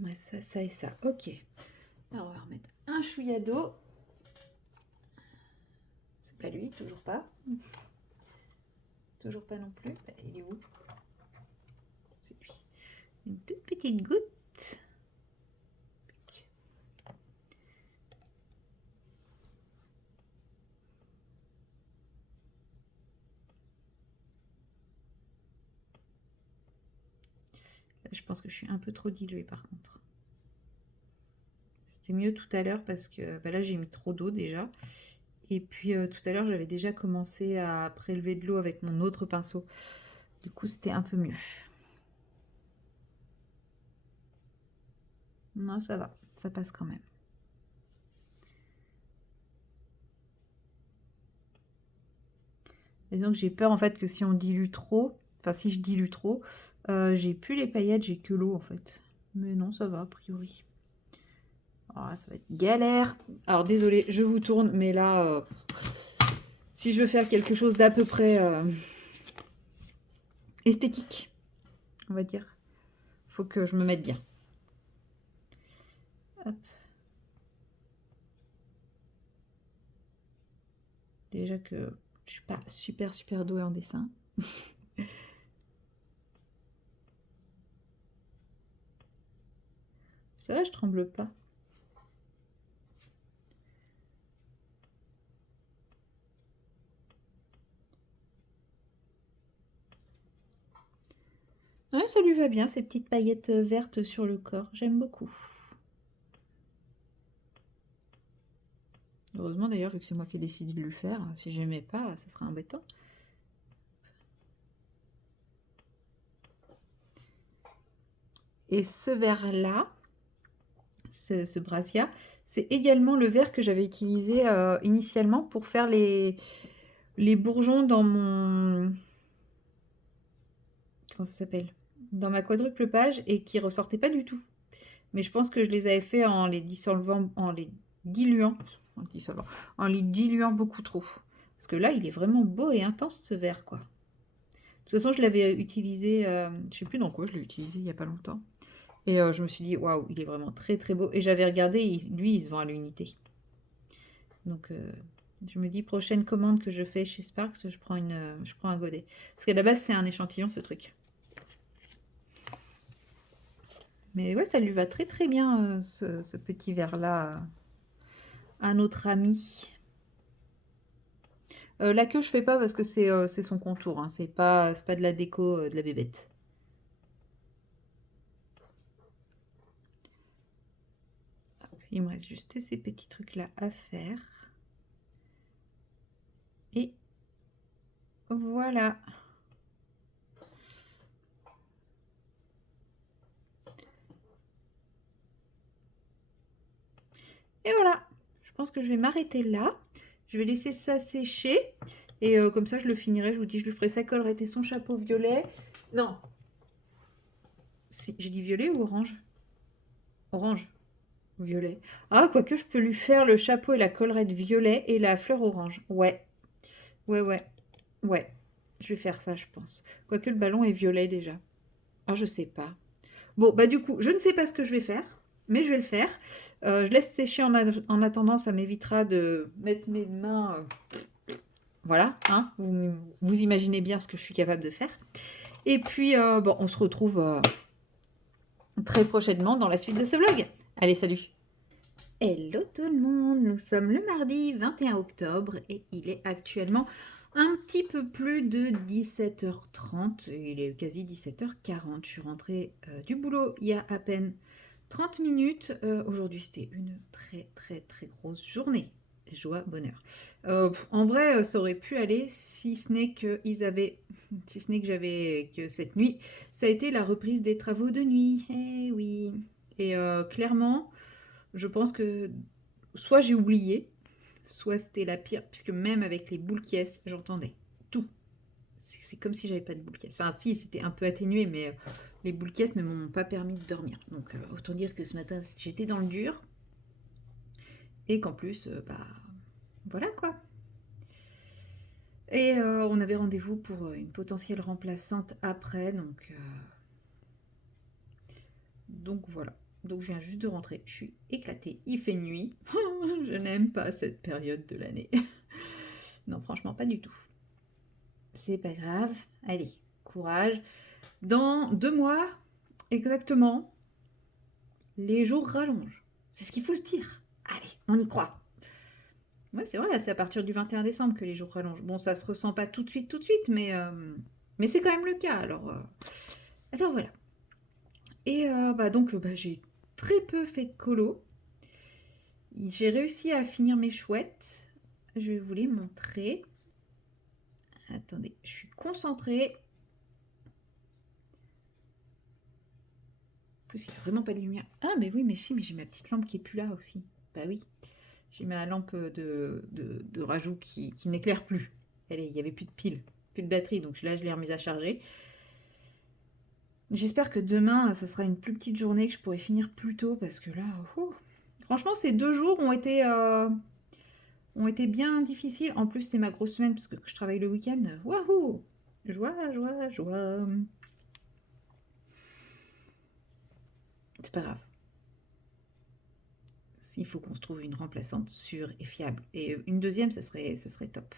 Ouais, ça et ça. Ok. Alors, on va remettre un chouïa d'eau. C'est pas lui, toujours pas. Toujours pas non plus. Bah, il est où? C'est lui. Une toute petite goutte. Là, je pense que je suis un peu trop diluée par contre. C'était mieux tout à l'heure parce que bah là j'ai mis trop d'eau déjà. Et puis tout à l'heure j'avais déjà commencé à prélever de l'eau avec mon autre pinceau. Du coup c'était un peu mieux. Non, ça va, ça passe quand même. Et donc j'ai peur en fait que si on dilue trop, enfin si je dilue trop, j'ai plus les paillettes, j'ai que l'eau en fait. Mais non, ça va a priori. Oh, ça va être galère. Alors désolé, je vous tourne, mais là, si je veux faire quelque chose d'à peu près esthétique, on va dire, faut que je me mette bien. Hop. Déjà que je suis pas super douée en dessin. Ça va, je tremble pas. Ouais, ça lui va bien, ces petites paillettes vertes sur le corps. J'aime beaucoup. Heureusement d'ailleurs, vu que c'est moi qui ai décidé de le faire. Si j'aimais pas, ça serait embêtant. Et ce verre-là, ce brassière, c'est également le verre que j'avais utilisé initialement pour faire les bourgeons dans mon... Comment ça s'appelle? Dans ma quadruple page et qui ressortait pas du tout. Mais je pense que je les avais fait en les dissolvant, en les diluant, en dissolvant, en les diluant beaucoup trop. Parce que là, il est vraiment beau et intense ce vert, quoi. De toute façon, je l'avais utilisé, je sais plus dans quoi je l'ai utilisé il y a pas longtemps. Et je me suis dit, waouh, il est vraiment très très beau. Et j'avais regardé, lui, il se vend à l'unité. Donc, je me dis, prochaine commande que je fais chez Sparks, je prends un godet. Parce qu'à la base, c'est un échantillon, ce truc. Mais ouais, ça lui va très très bien, ce petit verre-là, à notre ami. La queue, je fais pas parce que c'est son contour, hein. C'est pas de la déco de la bébête. Hop, il me reste juste ces petits trucs-là à faire. Et voilà. Et voilà. Je pense que je vais m'arrêter là. Je vais laisser ça sécher. Et comme ça, je le finirai. Je vous dis, je lui ferai sa collerette et son chapeau violet. Non. Si, j'ai dit violet ou orange? Orange. Violet. Ah, quoique, je peux lui faire le chapeau et la collerette violet et la fleur orange. Ouais. Ouais, ouais. Ouais. Je vais faire ça, je pense. Quoique le ballon est violet déjà. Ah, je sais pas. Bon, bah du coup, je ne sais pas ce que je vais faire, mais je vais le faire. Je laisse sécher en attendant, ça m'évitera de mettre mes mains... voilà, hein, vous imaginez bien ce que je suis capable de faire. Et puis, bon, on se retrouve très prochainement dans la suite de ce vlog. Allez, salut! Hello tout le monde, nous sommes le mardi 21 octobre et il est actuellement un petit peu plus de 17h30, il est quasi 17h40. Je suis rentrée du boulot il y a à peine 30 minutes. Aujourd'hui c'était une très très très grosse journée. Joie, bonheur. En vrai, ça aurait pu aller si ce n'est que que cette nuit, ça a été la reprise des travaux de nuit. Eh oui. Et clairement, je pense que soit j'ai oublié, soit c'était la pire, puisque même avec les boules caisses, j'entendais tout. C'est comme si j'avais pas de boules caisses. Enfin, si, c'était un peu atténué, mais les boules caisses ne m'ont pas permis de dormir. Donc, autant dire que ce matin, j'étais dans le dur. Et qu'en plus, bah, voilà quoi. Et on avait rendez-vous pour une potentielle remplaçante après, donc voilà. Donc je viens juste de rentrer, je suis éclatée, il fait nuit. Je n'aime pas cette période de l'année. Non, franchement, pas du tout. C'est pas grave. Allez, courage. Dans 2 mois, exactement, les jours rallongent. C'est ce qu'il faut se dire. Allez, on y croit. Ouais, c'est vrai, c'est à partir du 21 décembre que les jours rallongent. Bon, ça se ressent pas tout de suite, mais c'est quand même le cas. Alors voilà. Et donc, j'ai très peu fait de colo. J'ai réussi à finir mes chouettes. Je vais vous les montrer. Attendez, je suis concentrée. En plus, il n'y a vraiment pas de lumière. Ah, mais oui, mais si, mais j'ai ma petite lampe qui est plus là aussi. Bah oui. J'ai ma lampe de rajout qui n'éclaire plus. Il n'y avait plus de pile, plus de batterie, donc là, je l'ai remise à charger. J'espère que demain, ça sera une plus petite journée, que je pourrai finir plus tôt, parce que là, franchement, ces 2 jours ont été bien difficiles. En plus, c'est ma grosse semaine, parce que je travaille le week-end. Wouhou! Joie, joie, joie. C'est pas grave. Il faut qu'on se trouve une remplaçante sûre et fiable. Et une deuxième, ça serait top.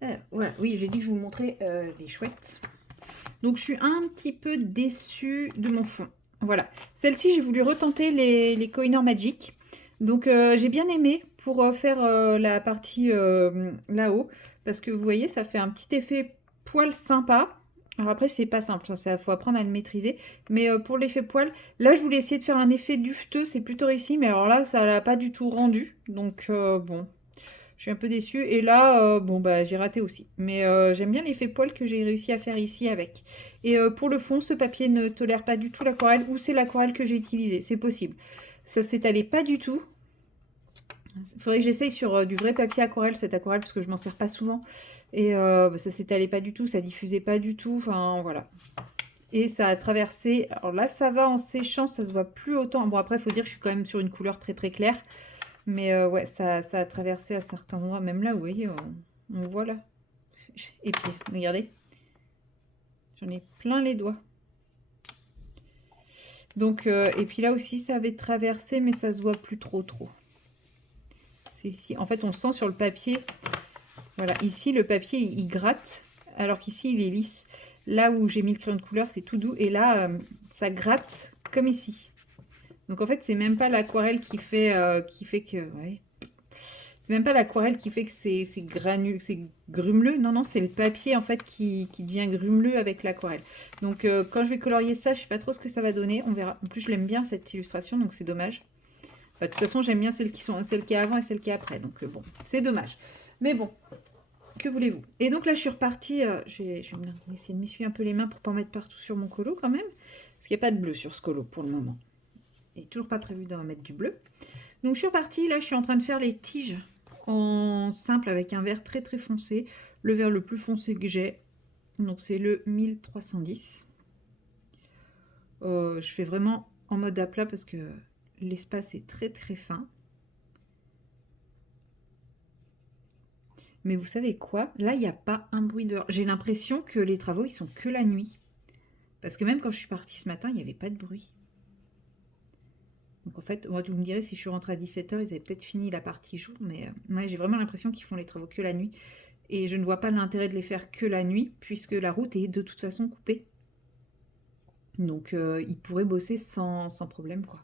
Alors, voilà, oui, j'ai dit que je vous montrais les chouettes. Donc, je suis un petit peu déçue de mon fond. Voilà. Celle-ci, j'ai voulu retenter les Coinor Magic. Donc, j'ai bien aimé pour faire la partie là-haut. Parce que vous voyez, ça fait un petit effet poil sympa. Alors après, c'est pas simple, ça faut apprendre à le maîtriser. Mais pour l'effet poil, là, je voulais essayer de faire un effet dufteux, c'est plutôt réussi. Mais alors là, ça l'a pas du tout rendu. Donc, bon, Je suis un peu déçue. Et là, bon, bah, j'ai raté aussi. Mais j'aime bien l'effet poil que j'ai réussi à faire ici avec. Et pour le fond, ce papier ne tolère pas du tout l'aquarelle, ou c'est l'aquarelle que j'ai utilisée. C'est possible. Ça s'étalait pas du tout. Il faudrait que j'essaye sur du vrai papier aquarelle, cette aquarelle, parce que je m'en sers pas souvent. Et bah, ça s'étalait pas du tout, ça diffusait pas du tout. Enfin, voilà. Et ça a traversé. Alors là, ça va en séchant, ça se voit plus autant. Bon, après, il faut dire que je suis quand même sur une couleur très très claire. Mais ouais, ça a traversé à certains endroits. Même là, vous voyez, on voit là. Et puis, regardez. J'en ai plein les doigts. Donc, et puis là aussi, ça avait traversé, mais ça se voit plus trop. C'est ici. En fait, on sent sur le papier. Voilà, ici, le papier, il gratte, alors qu'ici, il est lisse. Là où j'ai mis le crayon de couleur, c'est tout doux. Et là, ça gratte comme ici. Donc, en fait, c'est même pas l'aquarelle qui fait que... Ouais. C'est même pas l'aquarelle qui fait que c'est granule, c'est grumeleux. Non, non, c'est le papier, en fait, qui devient grumeleux avec l'aquarelle. Donc, quand je vais colorier ça, je sais pas trop ce que ça va donner. On verra. En plus, je l'aime bien, cette illustration, donc c'est dommage. Enfin, de toute façon, j'aime bien celle qui est avant et celle qui est après. Donc, bon, c'est dommage. Mais bon, que voulez-vous? Et donc là, je suis repartie. Je vais essayer de m'essuyer un peu les mains pour pas en mettre partout sur mon colo quand même. Parce qu'il n'y a pas de bleu sur ce colo pour le moment. Et toujours pas prévu d'en mettre du bleu. Donc je suis repartie. Là, je suis en train de faire les tiges en simple avec un vert très très foncé. Le vert le plus foncé que j'ai. Donc c'est le 1310. Je fais vraiment en mode à plat parce que l'espace est très très fin. Mais vous savez quoi? Là, il n'y a pas un bruit dehors. J'ai l'impression que les travaux, ils sont que la nuit. Parce que même quand je suis partie ce matin, il n'y avait pas de bruit. Donc en fait, moi, vous me direz, si je suis rentrée à 17 h, ils avaient peut-être fini la partie jour. Mais moi, j'ai vraiment l'impression qu'ils font les travaux que la nuit. Et je ne vois pas l'intérêt de les faire que la nuit, puisque la route est de toute façon coupée. Donc ils pourraient bosser sans problème, quoi.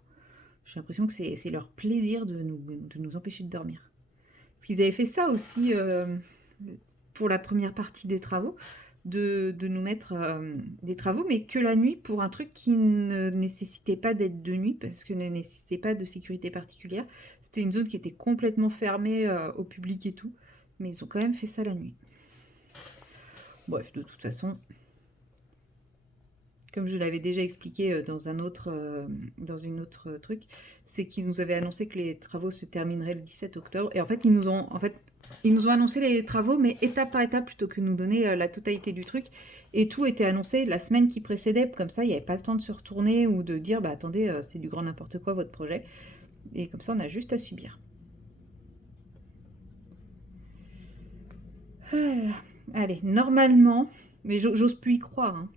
J'ai l'impression que c'est leur plaisir de nous empêcher de dormir. Parce qu'ils avaient fait ça aussi pour la première partie des travaux, de nous mettre des travaux, mais que la nuit pour un truc qui ne nécessitait pas d'être de nuit, parce que ne nécessitait pas de sécurité particulière. C'était une zone qui était complètement fermée au public et tout, mais ils ont quand même fait ça la nuit. Bref, de toute façon, comme je l'avais déjà expliqué dans une autre truc, c'est qu'ils nous avaient annoncé que les travaux se termineraient le 17 octobre. Et en fait, ils nous ont annoncé les travaux, mais étape par étape, plutôt que de nous donner la totalité du truc. Et tout était annoncé la semaine qui précédait. Comme ça, il n'y avait pas le temps de se retourner ou de dire, bah attendez, c'est du grand n'importe quoi votre projet. Et comme ça, on a juste à subir. Voilà. Allez, normalement, mais j'ose plus y croire, hein.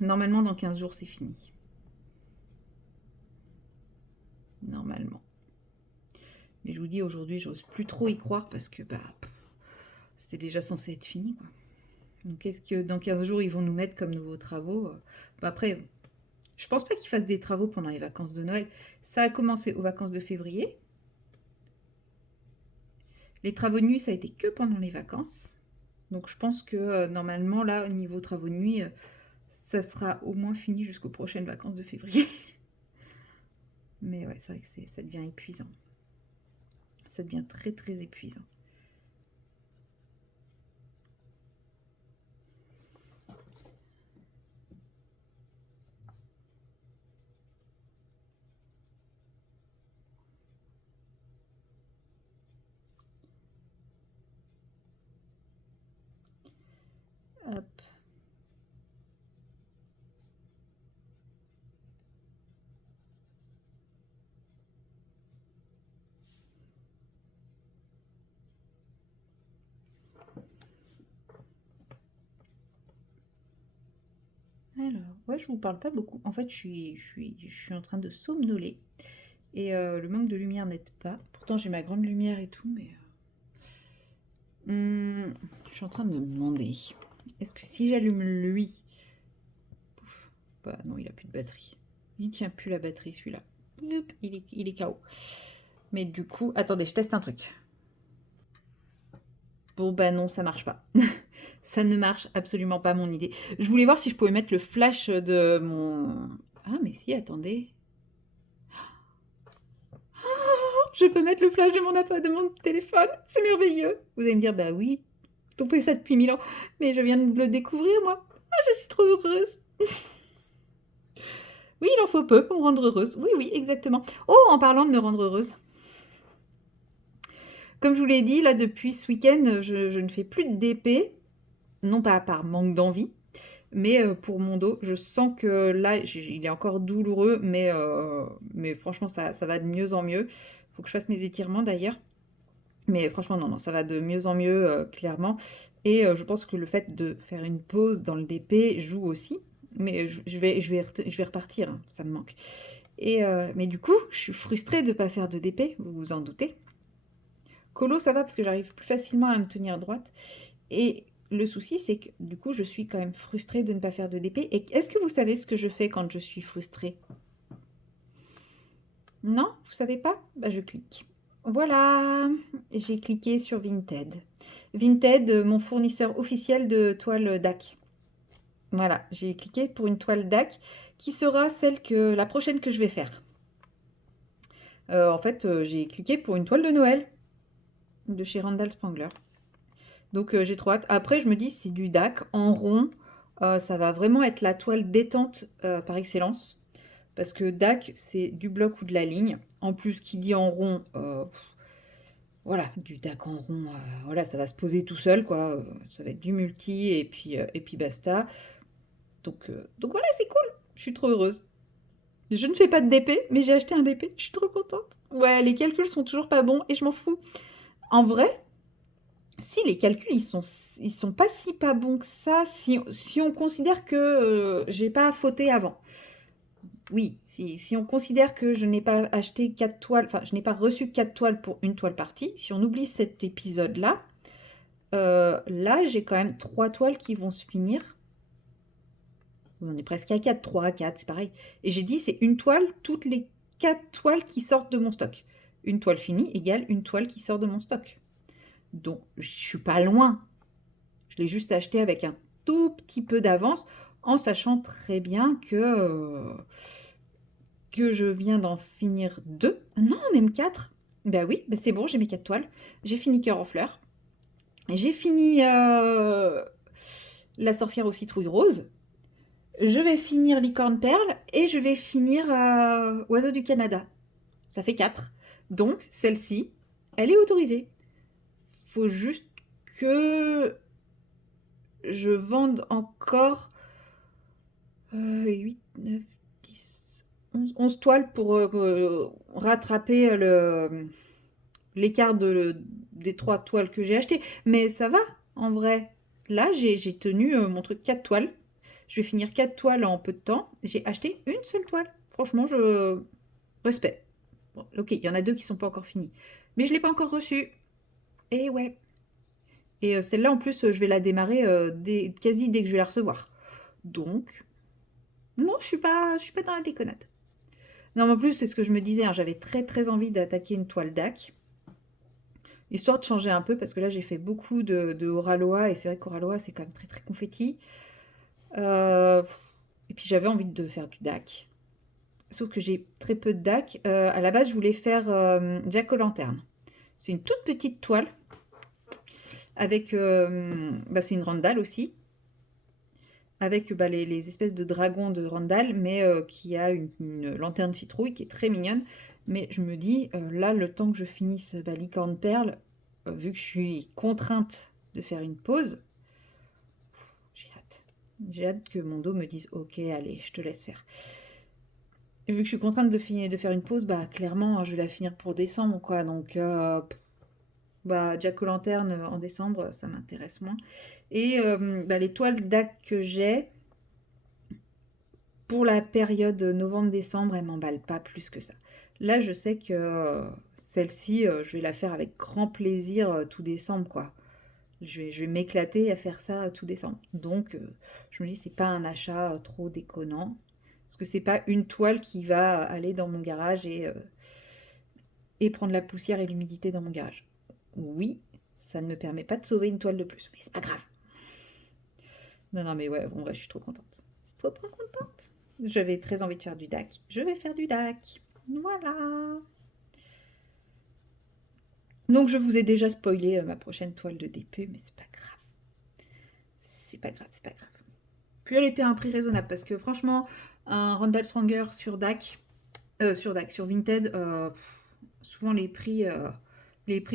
Normalement, dans 15 jours, c'est fini. Normalement. Mais je vous dis, aujourd'hui, j'ose plus trop y croire parce que bah, c'était déjà censé être fini, quoi. Donc, est-ce que dans 15 jours, ils vont nous mettre comme nouveaux travaux? Bah, après, je pense pas qu'ils fassent des travaux pendant les vacances de Noël. Ça a commencé aux vacances de février. Les travaux de nuit, ça a été que pendant les vacances. Donc, je pense que normalement, là, au niveau travaux de nuit, ça sera au moins fini jusqu'aux prochaines vacances de février. Mais ouais, c'est vrai que ça devient épuisant. Ça devient très très épuisant. Hop. Alors, ouais, je vous parle pas beaucoup. En fait, je suis en train de somnoler. Et le manque de lumière n'aide pas. Pourtant, j'ai ma grande lumière et tout, mais... je suis en train de me demander, est-ce que si j'allume lui... Pouf, bah non, il a plus de batterie. Il tient plus la batterie, celui-là. Il est KO. Mais du coup... Attendez, je teste un truc. Bon, bah non, ça marche pas. Ça ne marche absolument pas, mon idée. Je voulais voir si je pouvais mettre le flash de mon... Ah, mais si, attendez. je peux mettre le flash de mon téléphone, c'est merveilleux. Vous allez me dire, bah oui, on fait ça depuis 1000 ans, mais je viens de le découvrir, moi. Ah, je suis trop heureuse. Oui, il en faut peu pour me rendre heureuse. Oui, oui, exactement. Oh, en parlant de me rendre heureuse. Comme je vous l'ai dit, là, depuis ce week-end, je ne fais plus de DP, non pas par manque d'envie, mais pour mon dos. Je sens que là, il est encore douloureux, mais franchement, ça va de mieux en mieux. Il faut que je fasse mes étirements d'ailleurs. Mais franchement, non, non, ça va de mieux en mieux, clairement. Et je pense que le fait de faire une pause dans le DP joue aussi. Mais je vais repartir, hein, ça me manque. Mais du coup, je suis frustrée de ne pas faire de DP, vous vous en doutez. Colo, ça va parce que j'arrive plus facilement à me tenir droite. Et le souci, c'est que du coup, je suis quand même frustrée de ne pas faire de DP. Et est-ce que vous savez ce que je fais quand je suis frustrée? Non, vous savez pas? Bah, je clique. Voilà, j'ai cliqué sur Vinted. Vinted, mon fournisseur officiel de toile DAC. Voilà, j'ai cliqué pour une toile DAC qui sera la prochaine que je vais faire. En fait, j'ai cliqué pour une toile de Noël de chez Randall Spangler. Donc j'ai trop hâte. Après, je me dis, c'est du DAC en rond. Ça va vraiment être la toile détente par excellence. Parce que DAC, c'est du bloc ou de la ligne. En plus, qui dit en rond, voilà, du DAC en rond, voilà, ça va se poser tout seul, quoi. Ça va être du multi et puis basta. Donc voilà, c'est cool. Je suis trop heureuse. Je ne fais pas de DP, mais j'ai acheté un DP. Je suis trop contente. Ouais, les calculs sont toujours pas bons et je m'en fous. En vrai, si les calculs ils sont pas si pas bons que ça, si on considère que j'ai pas fauté avant. Oui, si on considère que je n'ai pas acheté 4 toiles, enfin je n'ai pas reçu 4 toiles pour une toile partie, si on oublie cet épisode-là, là j'ai quand même 3 toiles qui vont se finir. On est presque à 4, 3 à 4, c'est pareil. Et j'ai dit c'est une toile, toutes les 4 toiles qui sortent de mon stock. Une toile finie égale une toile qui sort de mon stock. Donc je suis pas loin. Je l'ai juste acheté avec un tout petit peu d'avance, en sachant très bien que je viens d'en finir 2. Non, même 4. Bah oui, bah c'est bon, j'ai mes 4 toiles. J'ai fini Cœur en fleurs. J'ai fini La sorcière aux citrouilles roses. Je vais finir Licorne perle et je vais finir Oiseau du Canada. Ça fait 4. Donc celle-ci, elle est autorisée. Faut juste que je vende encore 8, 9, 10, 11 toiles pour rattraper l'écart des 3 toiles que j'ai achetées. Mais ça va, en vrai. Là, j'ai tenu mon truc 4 toiles. Je vais finir 4 toiles en peu de temps. J'ai acheté une seule toile. Franchement, je respect. Bon, ok, il y en a 2 qui sont pas encore finis. Mais je ne l'ai pas encore reçue. Et ouais. Et celle-là, en plus, je vais la démarrer quasi dès que je vais la recevoir. Donc, non, je suis pas dans la déconnade. Non, mais en plus, c'est ce que je me disais, hein, j'avais très très envie d'attaquer une toile DAC. Histoire de changer un peu, parce que là, j'ai fait beaucoup de Oraloa, et c'est vrai qu'Oraloa, c'est quand même très très confetti. Et puis, j'avais envie de faire du DAC. Sauf que j'ai très peu de DAC. À la base, je voulais faire Jack-o'-lanterne. C'est une toute petite toile, avec... c'est une Randall aussi, avec les espèces de dragons de Randall, mais qui a une lanterne citrouille qui est très mignonne. Mais je me dis, là, le temps que je finisse Licorne perle, vu que je suis contrainte de faire une pause, j'ai hâte. J'ai hâte que mon dos me dise, ok, allez, je te laisse faire. Et vu que je suis contrainte de faire une pause, bah clairement, hein, je vais la finir pour décembre, quoi. Donc, Jack-o'-lanterne en décembre, ça m'intéresse moins. Et les toiles DAC que j'ai, pour la période novembre-décembre, elle m'emballe pas plus que ça. Là, je sais que celle-ci, je vais la faire avec grand plaisir tout décembre, quoi. Je vais m'éclater à faire ça tout décembre. Donc, je me dis, c'est pas un achat trop déconnant. Parce que c'est pas une toile qui va aller dans mon garage et prendre la poussière et l'humidité dans mon garage. Oui, ça ne me permet pas de sauver une toile de plus, mais c'est pas grave. Non, non, mais ouais, en vrai, je suis trop contente. Trop, trop contente. J'avais très envie de faire du DAC. Je vais faire du DAC. Voilà. Donc je vous ai déjà spoilé ma prochaine toile de DP, mais c'est pas grave. C'est pas grave, c'est pas grave. Puis elle était à un prix raisonnable parce que franchement, un Randall Swanger sur DAC, sur Vinted, souvent les prix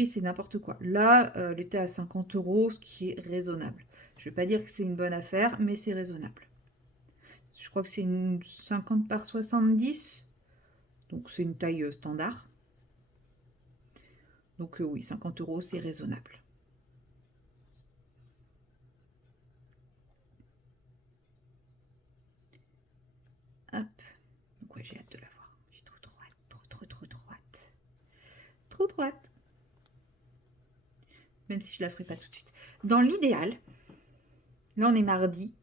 c'est n'importe quoi. Là, elle était à 50 euros, ce qui est raisonnable. Je vais pas dire que c'est une bonne affaire, mais c'est raisonnable. Je crois que c'est une 50 par 70, donc c'est une taille standard. Donc oui, 50 euros, c'est raisonnable. Hop. Donc ouais, j'ai hâte de la voir. J'ai trop hâte. Trop hâte. Trop hâte. Même si je la ferai pas tout de suite. Dans l'idéal, là on est mardi.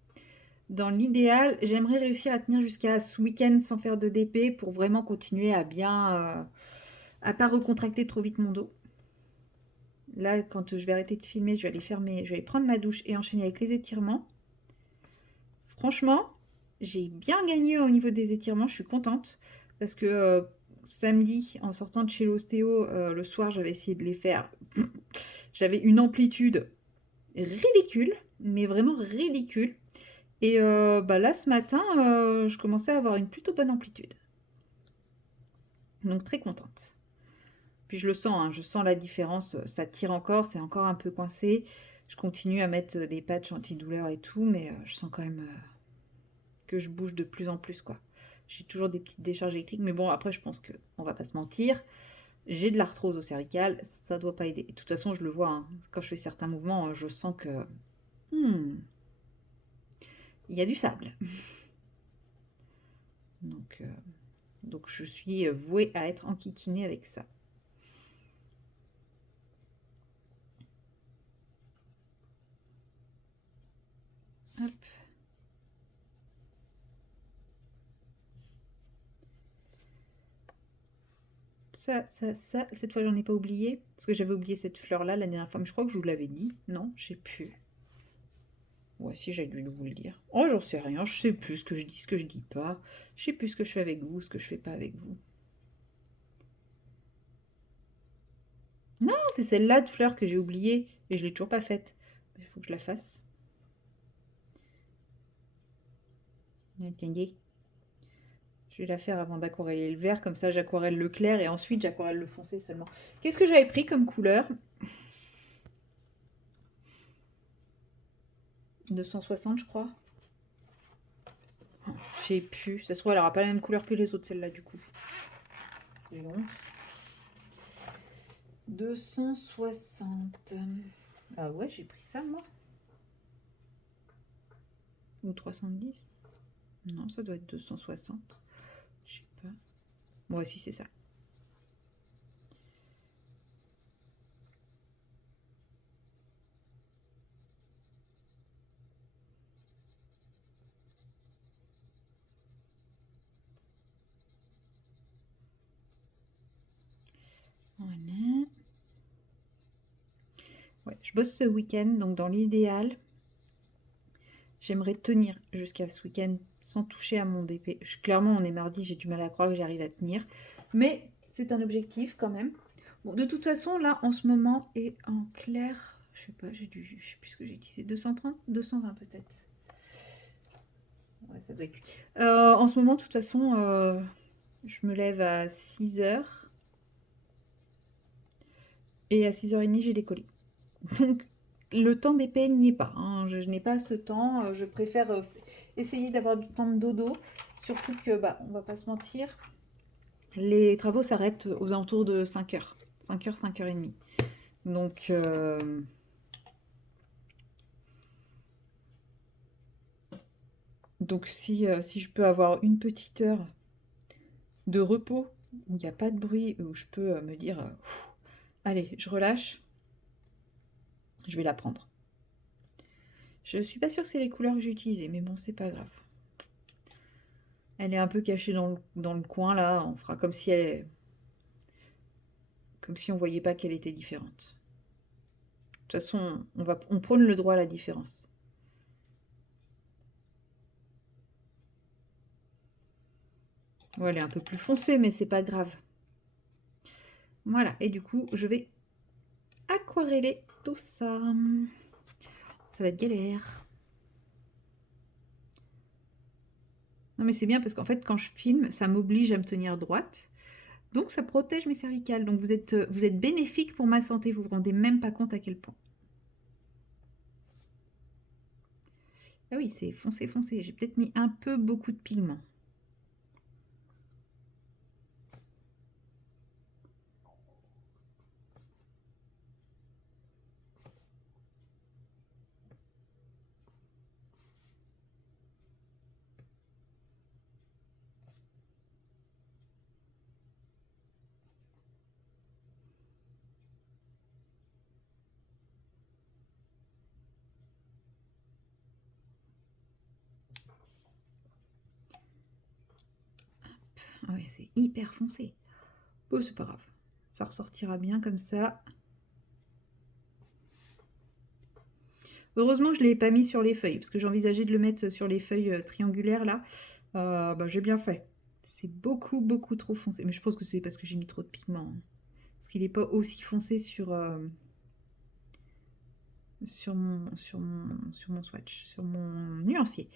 Dans l'idéal, j'aimerais réussir à tenir jusqu'à ce week-end sans faire de DP pour vraiment continuer à bien, à pas recontracter trop vite mon dos. Là, quand je vais arrêter de filmer, je vais aller prendre ma douche et enchaîner avec les étirements. Franchement, j'ai bien gagné au niveau des étirements, je suis contente parce que samedi, en sortant de chez l'ostéo, le soir, j'avais essayé de les faire. J'avais une amplitude ridicule, mais vraiment ridicule. Et là, ce matin, je commençais à avoir une plutôt bonne amplitude. Donc très contente. Puis je le sens, hein, je sens la différence, ça tire encore, c'est encore un peu coincé. Je continue à mettre des patchs antidouleurs et tout, mais je sens quand même que je bouge de plus en plus, quoi. J'ai toujours des petites décharges électriques, mais bon, après, je pense que on va pas se mentir. J'ai de l'arthrose au cervical, ça doit pas aider. Et de toute façon, je le vois, hein, quand je fais certains mouvements, je sens que il y a du sable. Donc je suis vouée à être enquiquinée avec ça. Hop. Ça, cette fois j'en ai pas oublié. Parce que j'avais oublié cette fleur-là la dernière fois. Mais je crois que je vous l'avais dit. Non, je sais plus. Ouais, si j'ai dû vous le dire. Oh, j'en sais rien. Je sais plus ce que je dis, ce que je dis pas. Je sais plus ce que je fais avec vous, ce que je fais pas avec vous. Non, c'est celle-là de fleur que j'ai oubliée. Et je l'ai toujours pas faite. Il faut que je la fasse. Attendez. Je vais la faire avant d'aquareller le vert. Comme ça, j'aquarelle le clair et ensuite j'aquarelle le foncé seulement. Qu'est-ce que j'avais pris comme couleur? 260, je crois. Je sais plus. Ça se trouve, elle aura pas la même couleur que les autres, celle-là, du coup. Non. 260. Ah ouais, j'ai pris ça, moi. Ou 310. Non, ça doit être 260. Je sais pas. Moi aussi, c'est ça. Voilà. Ouais, je bosse ce week-end, donc dans l'idéal, j'aimerais tenir jusqu'à ce week-end sans toucher à mon DP. Clairement, on est mardi, j'ai du mal à croire que j'arrive à tenir. Mais c'est un objectif quand même. Bon, de toute façon, là, en ce moment, et en clair, je sais pas, je sais plus ce que j'ai utilisé, 230, 220 peut-être. Ouais, ça doit être lui. En ce moment, de toute façon, je me lève à 6h. Et à 6h30, j'ai des colis. Donc, le temps d'épée n'y est pas, hein. Je n'ai pas ce temps. Je préfère essayer d'avoir du temps de dodo. Surtout que, on va pas se mentir, les travaux s'arrêtent aux alentours de 5h. 5h, 5h30. Donc, si je peux avoir une petite heure de repos, où il n'y a pas de bruit, où je peux me dire, allez, je relâche, je vais la prendre. Je suis pas sûre que c'est les couleurs que j'ai utilisées, mais bon, c'est pas grave. Elle est un peu cachée dans le coin, là. On fera comme si on voyait pas qu'elle était différente. De toute façon, on prône le droit à la différence. Ouais, elle est un peu plus foncée, mais c'est pas grave. Voilà, et du coup, je vais aquareller tout ça. Ça va être galère. Non mais c'est bien parce qu'en fait quand je filme, ça m'oblige à me tenir droite. Donc ça protège mes cervicales. Donc vous êtes bénéfique pour ma santé. Vous vous rendez même pas compte à quel point. Ah oui, c'est foncé, foncé. J'ai peut-être mis un peu beaucoup de pigment. Ah ouais, c'est hyper foncé. Bon, c'est pas grave. Ça ressortira bien comme ça. Heureusement que je ne l'ai pas mis sur les feuilles, parce que j'envisageais de le mettre sur les feuilles triangulaires là. Bah, j'ai bien fait. C'est beaucoup, beaucoup trop foncé. Mais je pense que c'est parce que j'ai mis trop de pigment, hein. Parce qu'il n'est pas aussi foncé sur mon swatch, sur mon nuancier.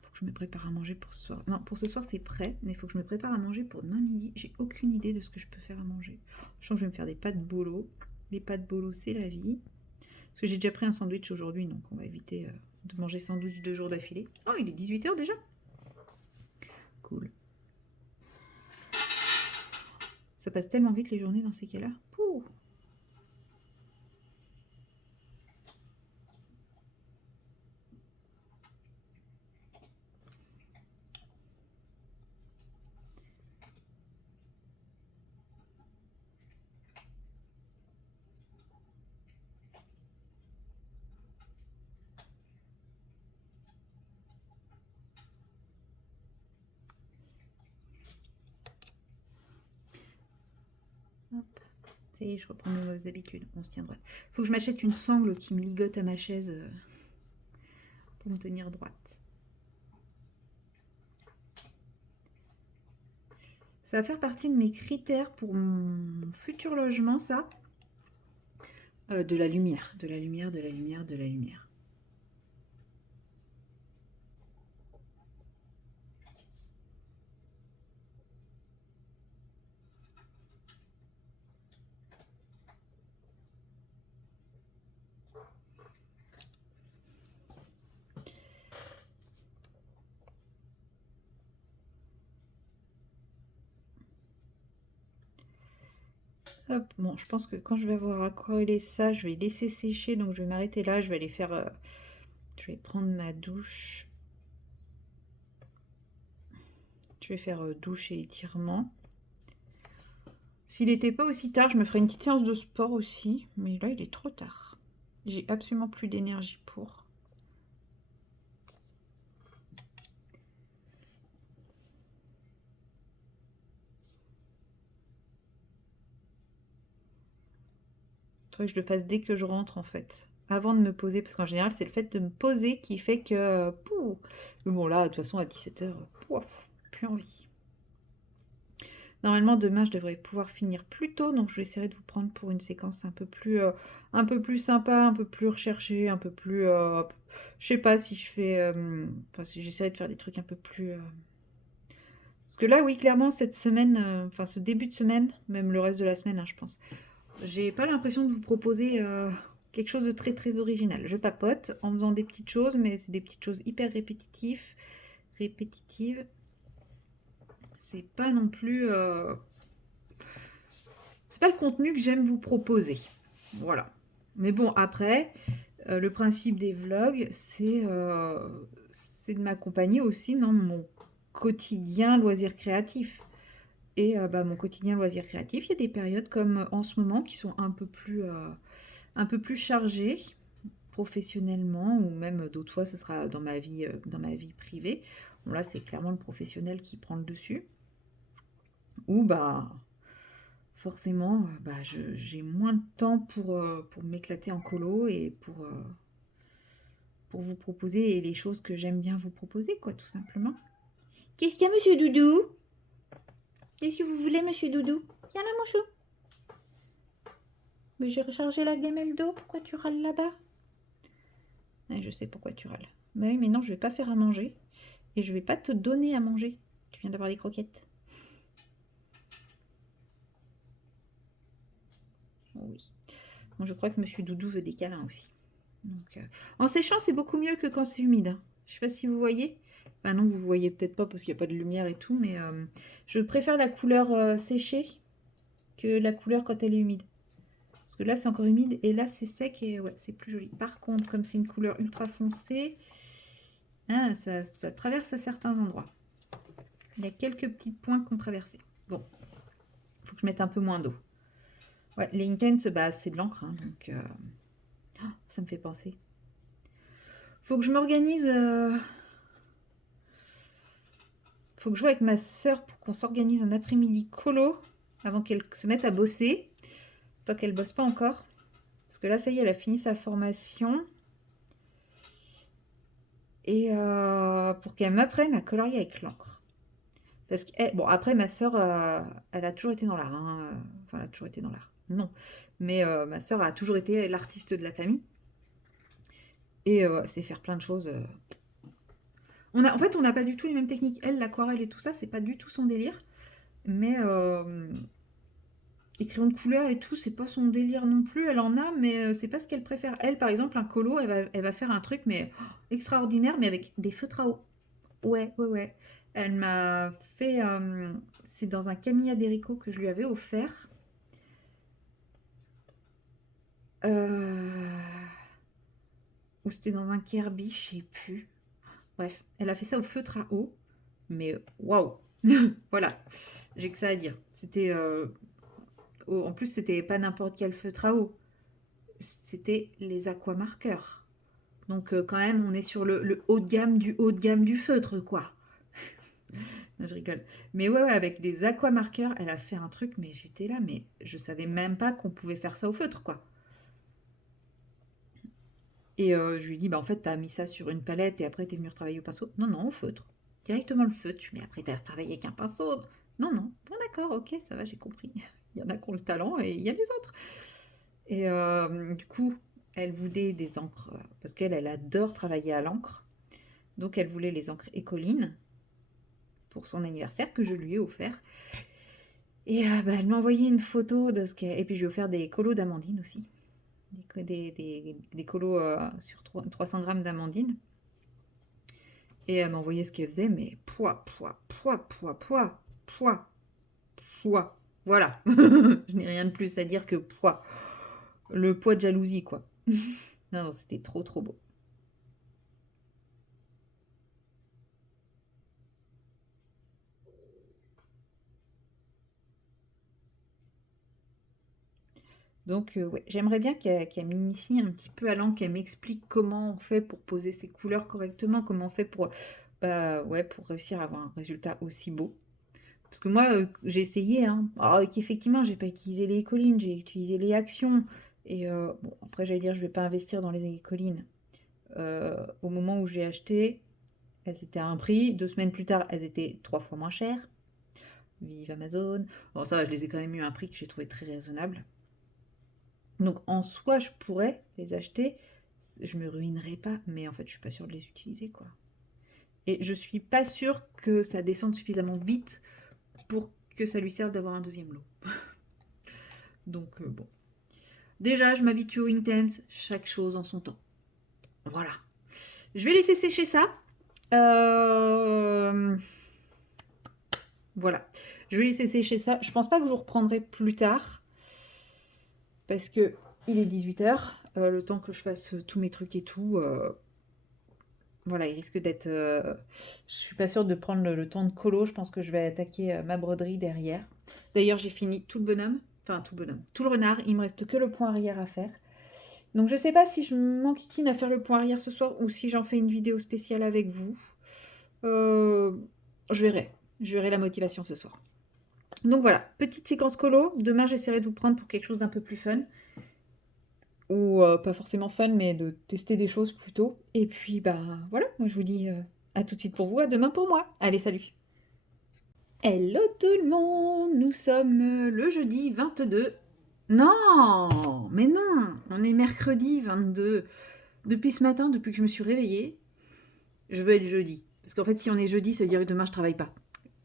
Faut que je me prépare à manger pour ce soir. Non, pour ce soir c'est prêt, mais il faut que je me prépare à manger pour demain midi. J'ai aucune idée de ce que je peux faire à manger. Je sens que je vais me faire des pâtes bolo. Les pâtes bolo, c'est la vie. Parce que j'ai déjà pris un sandwich aujourd'hui, donc on va éviter de manger sandwich 2 jours d'affilée. Oh, il est 18 h déjà. Cool. Ça passe tellement vite les journées dans ces cas-là. Pouh. Hop. Ça y est, je reprends mes mauvaises habitudes. On se tient droite. Faut que je m'achète une sangle qui me ligote à ma chaise pour me tenir droite. Ça va faire partie de mes critères pour mon futur logement, ça. De la lumière, de la lumière, de la lumière, de la lumière. Hop, bon, je pense que quand je vais avoir aquarellé ça, je vais laisser sécher, donc je vais m'arrêter là, je vais aller faire... je vais prendre ma douche. Je vais faire douche et étirement. S'il n'était pas aussi tard, je me ferais une petite séance de sport aussi, mais là, il est trop tard. J'ai absolument plus d'énergie pour. Il faudrait que je le fasse dès que je rentre, en fait. Avant de me poser, parce qu'en général, c'est le fait de me poser qui fait que... Pouh. Mais bon, là, de toute façon, à 17 h, plus envie. Normalement, demain, je devrais pouvoir finir plus tôt, donc je vais essayer de vous prendre pour une séquence un peu plus sympa, un peu plus recherchée, un peu plus... je sais pas si je fais... Enfin, si j'essaierai de faire des trucs un peu plus... Parce que là, oui, clairement, cette semaine, enfin, ce début de semaine, même le reste de la semaine, hein, je pense, j'ai pas l'impression de vous proposer quelque chose de très, très original. Je papote en faisant des petites choses, mais c'est des petites choses hyper répétitives. C'est pas non plus... c'est pas le contenu que j'aime vous proposer. Voilà. Mais bon, après, le principe des vlogs, c'est de m'accompagner aussi dans mon quotidien loisir créatif. Et bah, mon quotidien loisir créatif, il y a des périodes comme en ce moment qui sont un peu plus chargées professionnellement, ou même d'autres fois, ce sera dans ma vie privée. Bon, là, c'est clairement le professionnel qui prend le dessus. Ou bah forcément, bah, j'ai moins de temps pour m'éclater en colo et pour vous proposer les choses que j'aime bien vous proposer, quoi, tout simplement. Qu'est-ce qu'il y a, monsieur Doudou? Qu'est-ce que vous voulez, monsieur Doudou? Viens là, mon chou. Mais j'ai rechargé la gamelle d'eau, pourquoi tu râles là-bas? Je sais pourquoi tu râles. Bah oui, mais non, je vais pas faire à manger. Et je vais pas te donner à manger. Tu viens d'avoir des croquettes. Oh oui. Bon, je crois que Monsieur Doudou veut des câlins aussi. Donc, en séchant, c'est beaucoup mieux que quand c'est humide. Hein. Je sais pas si vous voyez. Bah non, vous voyez peut-être pas parce qu'il n'y a pas de lumière et tout, mais je préfère la couleur séchée que la couleur quand elle est humide. Parce que là, c'est encore humide et là, c'est sec et ouais, c'est plus joli. Par contre, comme c'est une couleur ultra foncée, hein, ça traverse à certains endroits. Il y a quelques petits points qu'on traversait. Bon, il faut que je mette un peu moins d'eau. Ouais, les Intense, bah, c'est de l'encre, hein, donc oh, ça me fait penser. Faut que je m'organise. Faut que je joue avec ma soeur pour qu'on s'organise un après-midi colo avant qu'elle se mette à bosser. Pas qu'elle bosse pas encore. Parce que là, ça y est, elle a fini sa formation. Et pour qu'elle m'apprenne à colorier avec l'encre. Parce que, bon, après, ma soeur, elle a toujours été dans l'art. Hein. Enfin, elle a toujours été dans l'art. Non. Mais ma soeur a toujours été l'artiste de la famille. Et elle sait faire plein de choses. En fait, on n'a pas du tout les mêmes techniques. Elle, l'aquarelle et tout ça, c'est pas du tout son délire. Mais les crayons de couleur et tout, c'est pas son délire non plus. Elle en a, mais c'est pas ce qu'elle préfère. Elle, par exemple, un colo, elle va faire un truc mais extraordinaire, mais avec des feutres à eau. Ouais, ouais, ouais. Elle m'a fait. C'est dans un Camilla Derico que je lui avais offert. Ou c'était dans un Kirby, je sais plus. Bref, elle a fait ça au feutre à eau. Mais waouh! Voilà, j'ai que ça à dire. C'était. En plus, c'était pas n'importe quel feutre à eau. C'était les aquamarqueurs. Donc quand même, on est sur le haut de gamme du haut de gamme du feutre, quoi. Non, je rigole. Mais ouais, ouais, avec des aquamarqueurs, elle a fait un truc, mais j'étais là, mais je savais même pas qu'on pouvait faire ça au feutre, quoi. Et je lui ai dit, bah en fait, t'as mis ça sur une palette et après t'es venu retravailler au pinceau. Non, non, au feutre. Directement le feutre. Je lui ai dit, mais après t'as retravaillé avec un pinceau. Non, non. Bon, d'accord, ok, ça va, j'ai compris. Il y en a qui ont le talent et il y a les autres. Et du coup, elle voulait des encres, parce qu'elle, elle adore travailler à l'encre. Donc elle voulait les encres Écoline pour son anniversaire que je lui ai offert. Et bah, elle m'a envoyé une photo de ce qu'elle... Et puis je lui ai offert des colos d'amandine aussi. Des colos sur 300 grammes d'amandine. Et elle m'a envoyé ce qu'elle faisait, mais poids, poids, poids, poids, poids, poids, poids. Voilà. Je n'ai rien de plus à dire que poids. Le poids de jalousie, quoi. Non, non, c'était trop, trop beau. Donc, ouais, j'aimerais bien qu'elle m'initie un petit peu à l'encre, qu'elle m'explique comment on fait pour poser ses couleurs correctement, comment on fait pour, bah, ouais, pour réussir à avoir un résultat aussi beau. Parce que moi, j'ai essayé, hein. Alors qu'effectivement, j'ai pas utilisé les collines, j'ai utilisé les actions. Et bon, après, j'allais dire, je vais pas investir dans les collines. Au moment où j'ai acheté, elles étaient à un prix. 2 semaines plus tard, elles étaient 3 fois moins chères. Vive Amazon. Bon, ça, je les ai quand même eu à un prix que j'ai trouvé très raisonnable. Donc en soi, je pourrais les acheter, je me ruinerai pas, mais en fait, je suis pas sûre de les utiliser, quoi. Et je suis pas sûre que ça descende suffisamment vite pour que ça lui serve d'avoir un deuxième lot. Donc bon. Déjà, je m'habitue au Intense, chaque chose en son temps. Voilà. Je vais laisser sécher ça. Voilà. Je vais laisser sécher ça. Je pense pas que je vous reprendrai plus tard. Parce que il est 18h. Le temps que je fasse tous mes trucs et tout. Voilà, il risque d'être. Je suis pas sûre de prendre le temps de colo. Je pense que je vais attaquer ma broderie derrière. D'ailleurs, j'ai fini tout le bonhomme. Enfin, tout le bonhomme. Tout le renard. Il me reste que le point arrière à faire. Donc, je sais pas si je m'enquiquine à faire le point arrière ce soir ou si j'en fais une vidéo spéciale avec vous. Je verrai. Je verrai la motivation ce soir. Donc voilà, petite séquence colo. Demain, j'essaierai de vous prendre pour quelque chose d'un peu plus fun. Ou pas forcément fun, mais de tester des choses plutôt. Et puis, bah voilà, moi je vous dis à tout de suite pour vous, à demain pour moi. Allez, salut! Hello tout le monde! Nous sommes le jeudi 22. Non, mais non, on est mercredi 22. Depuis ce matin, depuis que je me suis réveillée, je veux être jeudi. Parce qu'en fait, si on est jeudi, ça veut dire que demain, je travaille pas.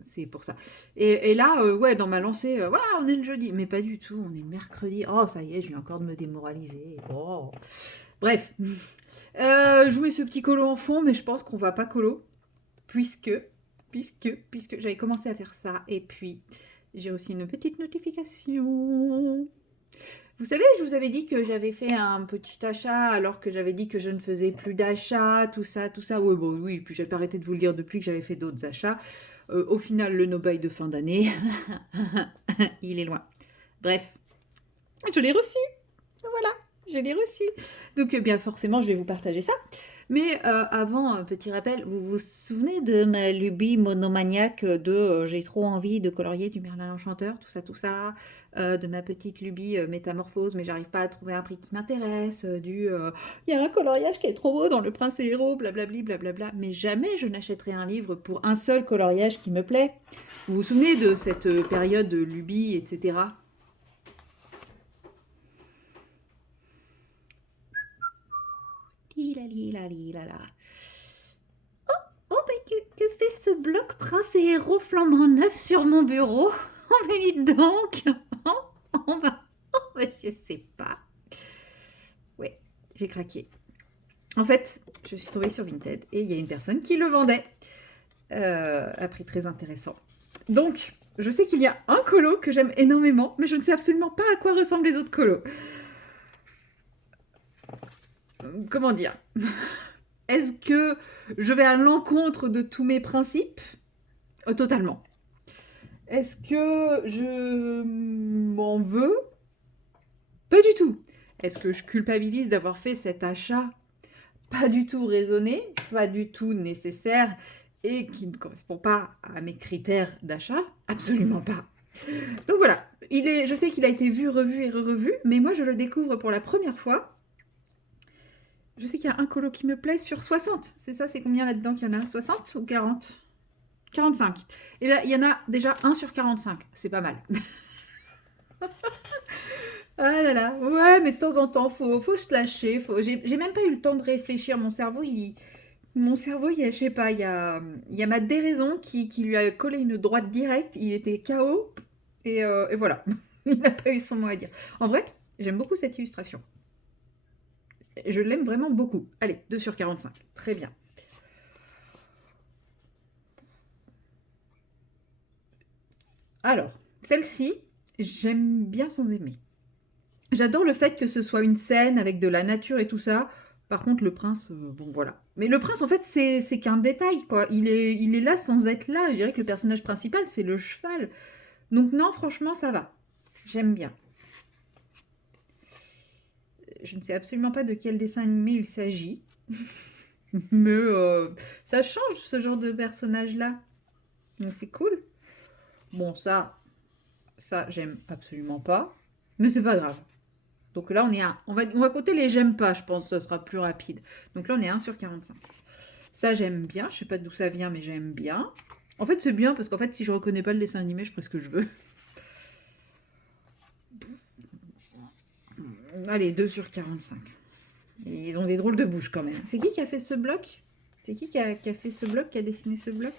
C'est pour ça. Et là, ouais, dans ma lancée, ouais, on est le jeudi. Mais pas du tout, on est mercredi. Oh, ça y est, je viens encore de me démoraliser. Oh. Bref, je vous mets ce petit colo en fond, mais je pense qu'on va pas colo. Puisque, puisque j'avais commencé à faire ça. Et puis, j'ai aussi une petite notification. Vous savez, je vous avais dit que j'avais fait un petit achat alors que j'avais dit que je ne faisais plus d'achats, tout ça, tout ça. Oui, bon, oui, puis j'ai pas arrêté de vous le dire depuis que j'avais fait d'autres achats. Au final, le no-buy de fin d'année, il est loin. Bref, je l'ai reçu. Voilà, je l'ai reçu. Donc, bien forcément, je vais vous partager ça. Mais avant, un petit rappel, vous vous souvenez de ma lubie monomaniaque de j'ai trop envie de colorier du Merlin l'Enchanteur, tout ça, de ma petite lubie métamorphose, mais j'arrive pas à trouver un prix qui m'intéresse, il y a un coloriage qui est trop beau dans Le Prince et Héros, blablabli, blablabla. Mais jamais je n'achèterai un livre pour un seul coloriage qui me plaît. Vous vous souvenez de cette période de lubie, etc. Lilalilala. Oh, mais que fait ce bloc Prince et Héros flambant neuf sur mon bureau? Oh, mais dites donc. Je sais pas. Ouais, j'ai craqué. En fait, je suis tombée sur Vinted et il y a une personne qui le vendait à prix très intéressant. Donc, je sais qu'il y a un colo que j'aime énormément, mais je ne sais absolument pas à quoi ressemblent les autres colos. Comment dire? Est-ce que je vais à l'encontre de tous mes principes? Totalement. Est-ce que je m'en veux? Pas du tout. Est-ce que je culpabilise d'avoir fait cet achat pas du tout raisonné, pas du tout nécessaire et qui ne correspond pas à mes critères d'achat? Absolument pas. Donc voilà, je sais qu'il a été vu, revu et revu, mais moi je le découvre pour la première fois. Je sais qu'il y a un colo qui me plaît sur 60. C'est ça, c'est combien là-dedans qu'il y en a? 60 ou 40? 45. Et là, il y en a déjà un sur 45. C'est pas mal. Ah là là, ouais, mais de temps en temps, faut se lâcher. J'ai même pas eu le temps de réfléchir. Je sais pas, il y a ma déraison qui lui a collé une droite directe. Il était KO et voilà. Il n'a pas eu son mot à dire. En vrai, j'aime beaucoup cette illustration. Je l'aime vraiment beaucoup. Allez, 2 sur 45. Très bien. Alors, celle-ci, j'aime bien sans aimer. J'adore le fait que ce soit une scène avec de la nature et tout ça. Par contre, le prince, bon voilà. Mais le prince, en fait, c'est qu'un détail, quoi. Il est là sans être là. Je dirais que le personnage principal, c'est le cheval. Donc non, franchement, ça va. J'aime bien. Je ne sais absolument pas de quel dessin animé il s'agit. Mais ça change ce genre de personnage-là. Donc c'est cool. Bon, ça j'aime absolument pas. Mais c'est pas grave. Donc là, on va compter les j'aime pas, je pense, ça sera plus rapide. Donc là, on est 1 sur 45. Ça, j'aime bien. Je sais pas d'où ça vient, mais j'aime bien. En fait, c'est bien parce qu'en fait, si je reconnais pas le dessin animé, je ferai ce que je veux. Allez, 2 sur 45. Et ils ont des drôles de bouche quand même. C'est qui a fait ce bloc? C'est qui a fait ce bloc, qui a dessiné ce bloc?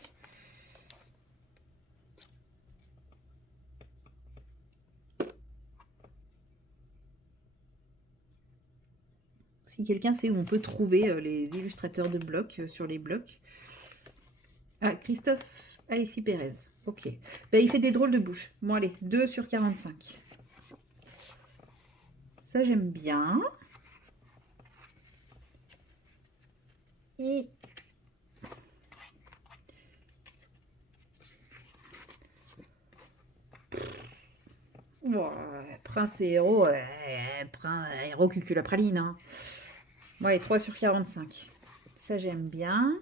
Si quelqu'un sait où on peut trouver les illustrateurs de blocs sur les blocs. Ah, Christophe Alexis Pérez. Ok. Ben, il fait des drôles de bouche. Bon, allez, 2 sur 45. Ça, j'aime bien. Et ouais, Prince et Héros, Prince, Héros cuculapraline. Hein. Ouais, 3 sur 45. Ça, j'aime bien.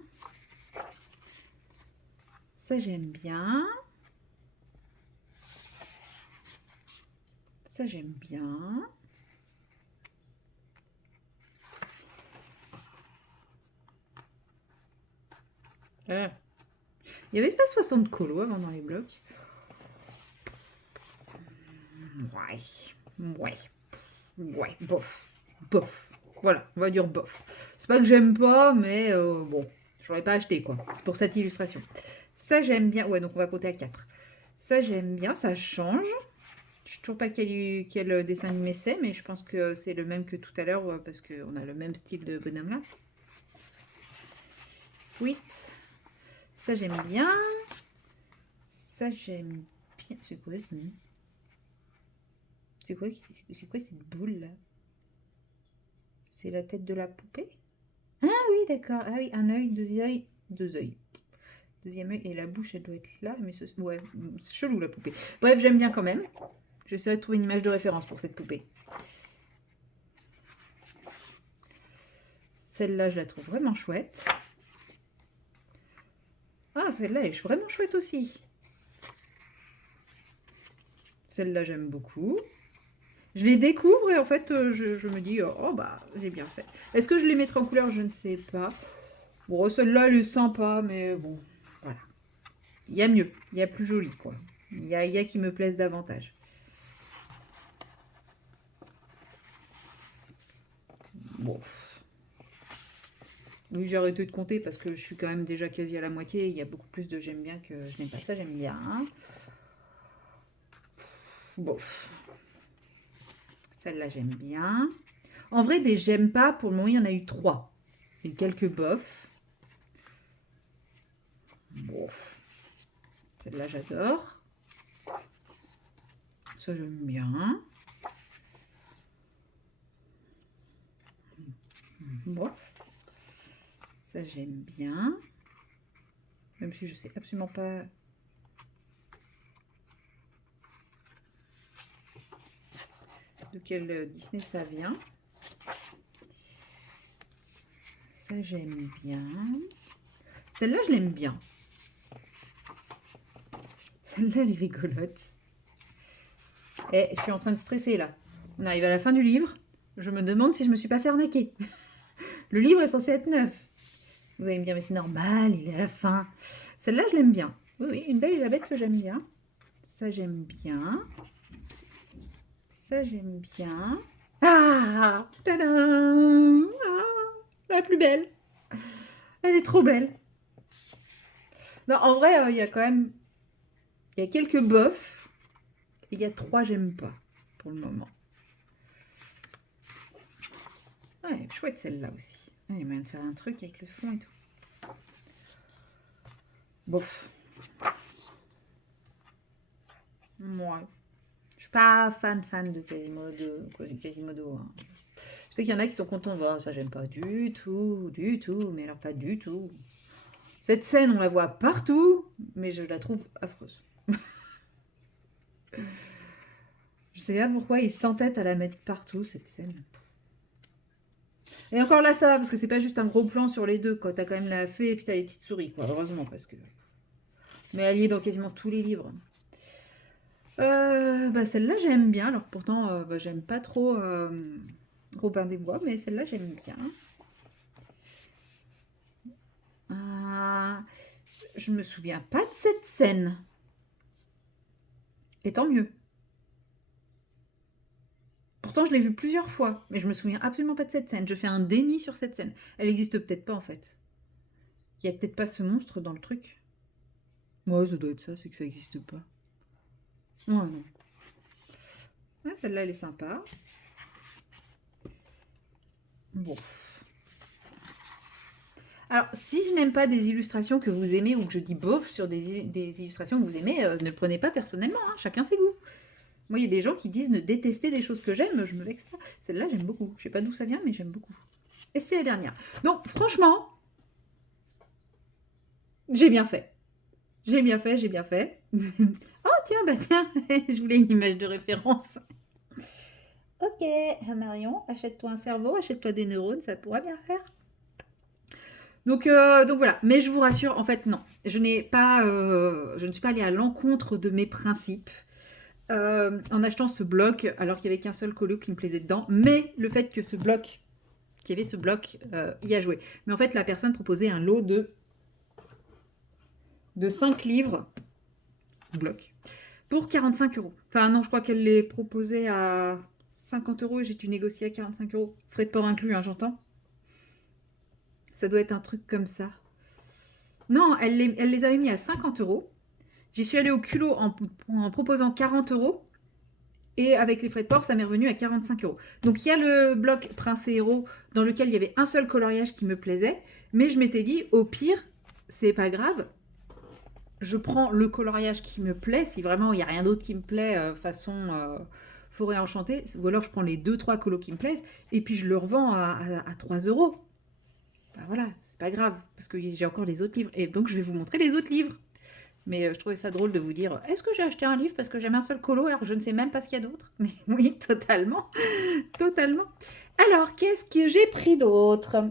Ça, j'aime bien. Ça, j'aime bien. Il y avait pas 60 colos avant dans les blocs. Ouais. Ouais. Ouais, bof. Bof. Voilà, on va dire bof. C'est pas que j'aime pas, mais bon, j'aurais pas acheté, quoi. C'est pour cette illustration. Ça, j'aime bien. Ouais, donc on va compter à 4. Ça, j'aime bien, ça change. Je sais toujours pas quel dessin animé c'est, mais je pense que c'est le même que tout à l'heure, parce qu'on a le même style de bonhomme là. 8. Ça, j'aime bien. Ça, j'aime bien. C'est quoi ça? C'est quoi cette boule là? C'est la tête de la poupée? Ah oui, d'accord. Ah oui, un œil, deux yeux, deux yeux. Deuxième œil et la bouche, elle doit être là. Mais ouais, c'est chelou la poupée. Bref, j'aime bien quand même. J'essaierai de trouver une image de référence pour cette poupée. Celle-là, je la trouve vraiment chouette. Ah, celle-là, elle est vraiment chouette aussi. Celle-là, j'aime beaucoup. Je les découvre et en fait, je me dis, oh bah, j'ai bien fait. Est-ce que je les mettrai en couleur? Je ne sais pas. Bon, celle-là, elle est sympa, mais bon, voilà. Il y a mieux, il y a plus joli, quoi. Il y a qui me plaisent davantage. Bon. Oui, j'ai arrêté de compter parce que je suis quand même déjà quasi à la moitié. Il y a beaucoup plus de j'aime bien que je n'aime pas ça, j'aime bien. Bof. Celle-là, j'aime bien. En vrai, des j'aime pas, pour le moment, il y en a eu 3. Et quelques bofs. Bof. Celle-là, j'adore. Ça, j'aime bien. Bof. Ça, j'aime bien. Même si je sais absolument pas... de quel Disney ça vient. Ça, j'aime bien. Celle-là, je l'aime bien. Celle-là, elle est rigolote. Et je suis en train de stresser, là. On arrive à la fin du livre. Je me demande si je me suis pas fait arnaquer. Le livre est censé être neuf. Vous allez me dire, mais c'est normal, il est à la fin. Celle-là, je l'aime bien. Oui, oui, une belle Elisabeth que j'aime bien. Ça, j'aime bien. Ça, j'aime bien. Ah, tadam, la plus belle. Elle est trop belle. Non, en vrai, il y a quand même... Il y a quelques bofs. Il y a 3 j'aime pas, pour le moment. Ouais, chouette celle-là aussi. Il y a moyen de faire un truc avec le fond et tout. Bof. Moi, je suis pas fan de Quasimodo. Hein. Je sais qu'il y en a qui sont contents. Oh, ça, j'aime pas du tout. Mais alors, pas du tout. Cette scène, on la voit partout, mais je la trouve affreuse. Je sais pas pourquoi ils s'entêtent à la mettre partout, cette scène. Et encore là, ça va, parce que c'est pas juste un gros plan sur les deux, quoi. T'as quand même la fée et puis t'as les petites souris, quoi. Heureusement, parce que... Mais elle y est dans quasiment tous les livres. Bah celle-là, j'aime bien. Alors pourtant, bah, j'aime pas trop Robin des Bois, mais celle-là, j'aime bien. Je me souviens pas de cette scène. Et tant mieux. Pourtant, je l'ai vue plusieurs fois, mais je me souviens absolument pas de cette scène. Je fais un déni sur cette scène. Elle existe peut-être pas, en fait. Il y a peut-être pas ce monstre dans le truc. Ouais, ça doit être ça, c'est que ça existe pas. Ouais, non. Ah, celle-là, elle est sympa. Bon. Alors, si je n'aime pas des illustrations que vous aimez ou que je dis bof sur des illustrations que vous aimez, ne le prenez pas personnellement, hein, chacun ses goûts. Moi, il y a des gens qui disent ne détester des choses que j'aime, je me vexe pas. Celle-là, j'aime beaucoup. Je sais pas d'où ça vient, mais j'aime beaucoup. Et c'est la dernière. Donc, franchement, j'ai bien fait. J'ai bien fait. Oh, tiens, je voulais une image de référence. Ok, Marion, achète-toi un cerveau, achète-toi des neurones, ça pourrait bien faire. Donc voilà, mais je vous rassure, en fait, non. Je ne suis pas allée à l'encontre de mes principes en achetant ce bloc, alors qu'il n'y avait qu'un seul colo qui me plaisait dedans. Mais le fait que qu'il y avait ce bloc, y a joué. Mais en fait, la personne proposait un lot de 5 livres, bloc, pour 45 euros. Enfin non, je crois qu'elle les proposait à 50 euros et j'ai dû négocier à 45 euros. Frais de port inclus, hein, j'entends. Ça doit être un truc comme ça. Non, elle les avait mis à 50 euros. J'y suis allée au culot en proposant 40 euros. Et avec les frais de port, ça m'est revenu à 45 euros. Donc il y a le bloc Prince et Héros dans lequel il y avait un seul coloriage qui me plaisait. Mais je m'étais dit, au pire, c'est pas grave. Je prends le coloriage qui me plaît. Si vraiment il n'y a rien d'autre qui me plaît, façon forêt enchantée. Ou alors je prends les 2-3 colos qui me plaisent. Et puis je le revends à 3 euros. Ben voilà, c'est pas grave. Parce que j'ai encore les autres livres. Et donc je vais vous montrer les autres livres. Mais je trouvais ça drôle de vous dire, est-ce que j'ai acheté un livre parce que j'aime un seul colo alors je ne sais même pas ce qu'il y a d'autre. Mais oui, totalement. Totalement. Alors, qu'est-ce que j'ai pris d'autre?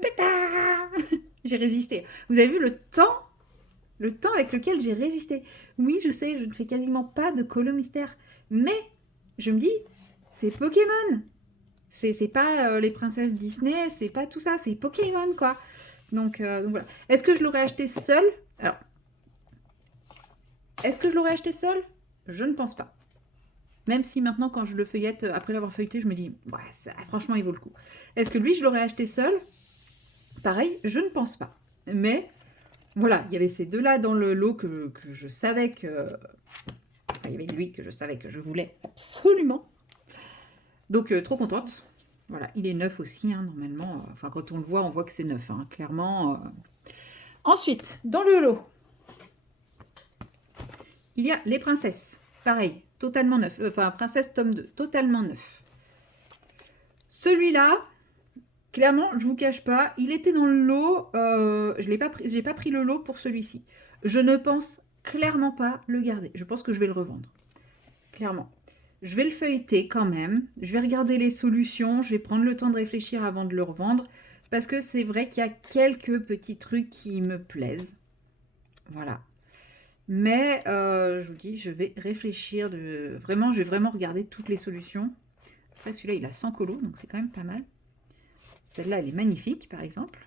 Tata. J'ai résisté. Vous avez vu le temps avec lequel j'ai résisté. Oui, je sais, je ne fais quasiment pas de colo mystère. Mais je me dis, c'est Pokémon. C'est pas les princesses Disney, c'est pas tout ça, c'est Pokémon quoi. Donc voilà. Est-ce que je l'aurais acheté seul? Alors, est-ce que je l'aurais acheté seul? Je ne pense pas. Même si maintenant, quand je le feuillette, après l'avoir feuilleté, je me dis, ouais, ça, franchement, il vaut le coup. Est-ce que lui, je l'aurais acheté seul? Pareil, je ne pense pas. Mais voilà, il y avait ces deux-là dans le lot que je savais que... Enfin, il y avait lui que je savais que je voulais absolument. Donc, trop contente. Voilà, il est neuf aussi, hein, normalement. Enfin, quand on le voit, on voit que c'est neuf, hein, clairement. Ensuite, dans le lot, il y a les princesses. Pareil, totalement neuf. Enfin, princesse tome 2, totalement neuf. Celui-là, clairement, je vous cache pas, il était dans le lot. Je n'ai pas pris le lot pour celui-ci. Je ne pense clairement pas le garder. Je pense que je vais le revendre. Clairement. Je vais le feuilleter quand même. Je vais regarder les solutions. Je vais prendre le temps de réfléchir avant de le revendre. Parce que c'est vrai qu'il y a quelques petits trucs qui me plaisent. Voilà. Mais je vous dis, je vais réfléchir. Vraiment, je vais vraiment regarder toutes les solutions. Après, celui-là, il a 100 colos, donc c'est quand même pas mal. Celle-là, elle est magnifique, par exemple.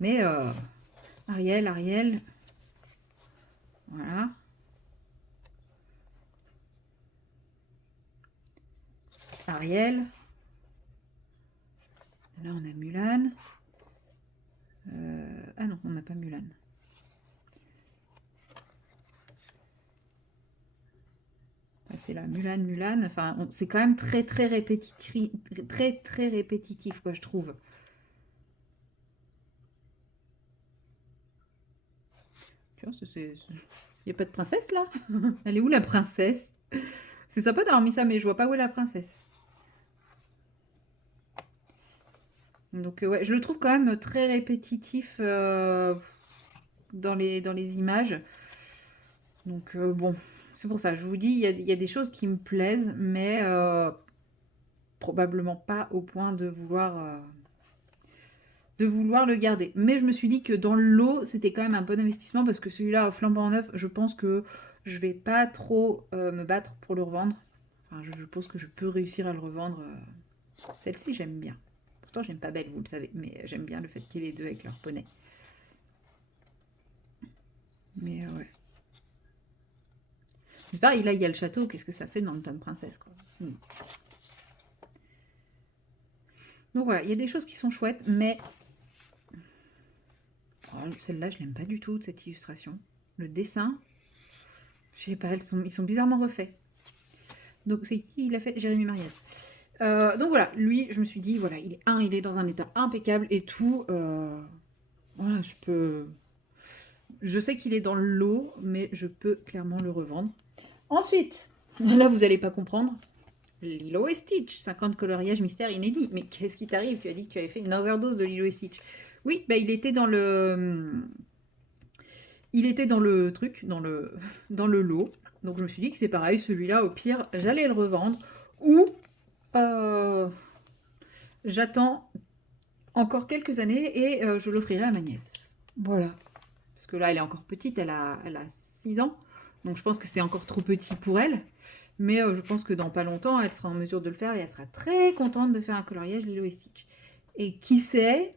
Mais Ariel. Voilà. Ariel. Là, on a Mulan. Ah non, on n'a pas Mulan. C'est là, Mulan. Enfin, c'est quand même très répétitif, très répétitif, quoi, je trouve. Tu vois, il n'y a pas de princesse, là? Elle est où, la princesse? C'est sympa d'avoir mis ça, mais je vois pas où est la princesse. Donc, ouais, je le trouve quand même très répétitif dans les images. Donc, bon, c'est pour ça. Je vous dis, il y a des choses qui me plaisent, mais probablement pas au point de vouloir le garder. Mais je me suis dit que dans le lot, c'était quand même un bon investissement parce que celui-là, flambant neuf, je pense que je vais pas trop me battre pour le revendre. Enfin, je pense que je peux réussir à le revendre. Celle-ci, j'aime bien. Pourtant, j'aime pas Belle, vous le savez, mais j'aime bien le fait qu'il y ait les deux avec leur poney. Mais ouais. C'est pareil, là, il y a le château. Qu'est-ce que ça fait dans le tome princesse, quoi. Donc voilà, il y a des choses qui sont chouettes, mais... Oh, celle-là, je l'aime pas du tout, cette illustration. Le dessin, je sais pas, ils sont bizarrement refaits. Donc c'est qui il a fait? Jérémy Mariès. Donc voilà, lui, je me suis dit, voilà, il est dans un état impeccable et tout. Voilà, je sais qu'il est dans le lot, mais je peux clairement le revendre. Ensuite, là, vous n'allez pas comprendre. Lilo et Stitch, 50 coloriages mystères inédits. Mais qu'est-ce qui t'arrive? Tu as dit que tu avais fait une overdose de Lilo et Stitch. Oui, bah, il était dans le truc, dans le lot. Donc je me suis dit que c'est pareil, celui-là, au pire, j'allais le revendre. Ou j'attends encore quelques années et je l'offrirai à ma nièce. Voilà. Parce que là, elle est encore petite, elle a 6 ans. Donc je pense que c'est encore trop petit pour elle. Mais je pense que dans pas longtemps, elle sera en mesure de le faire et elle sera très contente de faire un coloriage Lilo et Stitch. Et qui sait,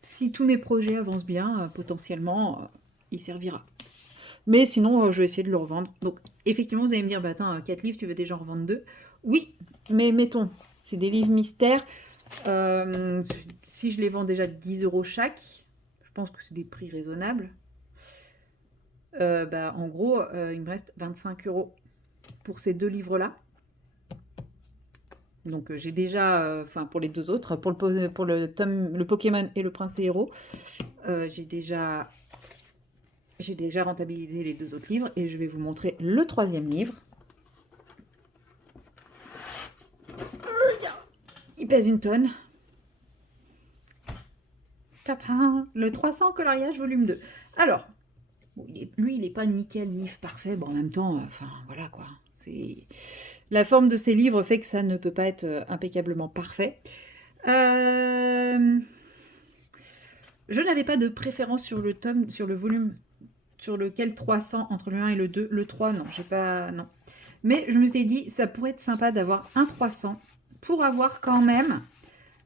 si tous mes projets avancent bien, potentiellement, il servira. Mais sinon, je vais essayer de le revendre. Donc, effectivement, vous allez me dire, bah attends, 4 livres, tu veux déjà en revendre 2? Oui, mais mettons, c'est des livres mystères. Si je les vends déjà 10 € chaque, je pense que c'est des prix raisonnables. Bah, en gros, il me reste 25 € pour ces 2 livres-là. Donc j'ai déjà, enfin pour les 2 autres, pour le tome, le Pokémon et le Prince et Héros, j'ai déjà rentabilisé les 2 autres livres et je vais vous montrer le 3e livre. Il pèse une tonne. Tata, le 300 coloriage volume 2. Alors, bon, lui, il n'est pas nickel, nif, parfait. Bon, en même temps, enfin, voilà quoi. La forme de ces livres fait que ça ne peut pas être impeccablement parfait. Je n'avais pas de préférence sur le tome, sur le volume, sur lequel 300 entre le 1 et le 2. Le 3, non, j'ai pas, non. Mais je me suis dit, ça pourrait être sympa d'avoir un 300 pour avoir quand même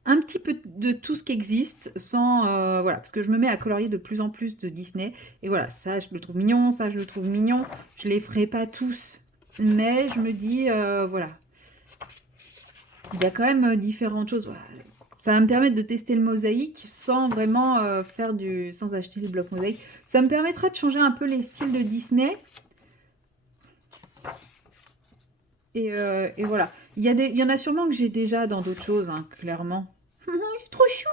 un petit peu de tout ce qui existe sans voilà, parce que je me mets à colorier de plus en plus de Disney et voilà, ça je le trouve mignon, ça je le trouve mignon, je les ferai pas tous, mais je me dis voilà, il y a quand même différentes choses. Voilà. Ça va me permettre de tester le mosaïque sans vraiment sans acheter les blocs mosaïques. Ça me permettra de changer un peu les styles de Disney. Et voilà. Il y en a sûrement que j'ai déjà dans d'autres choses, hein, clairement. Oh, il est trop chou!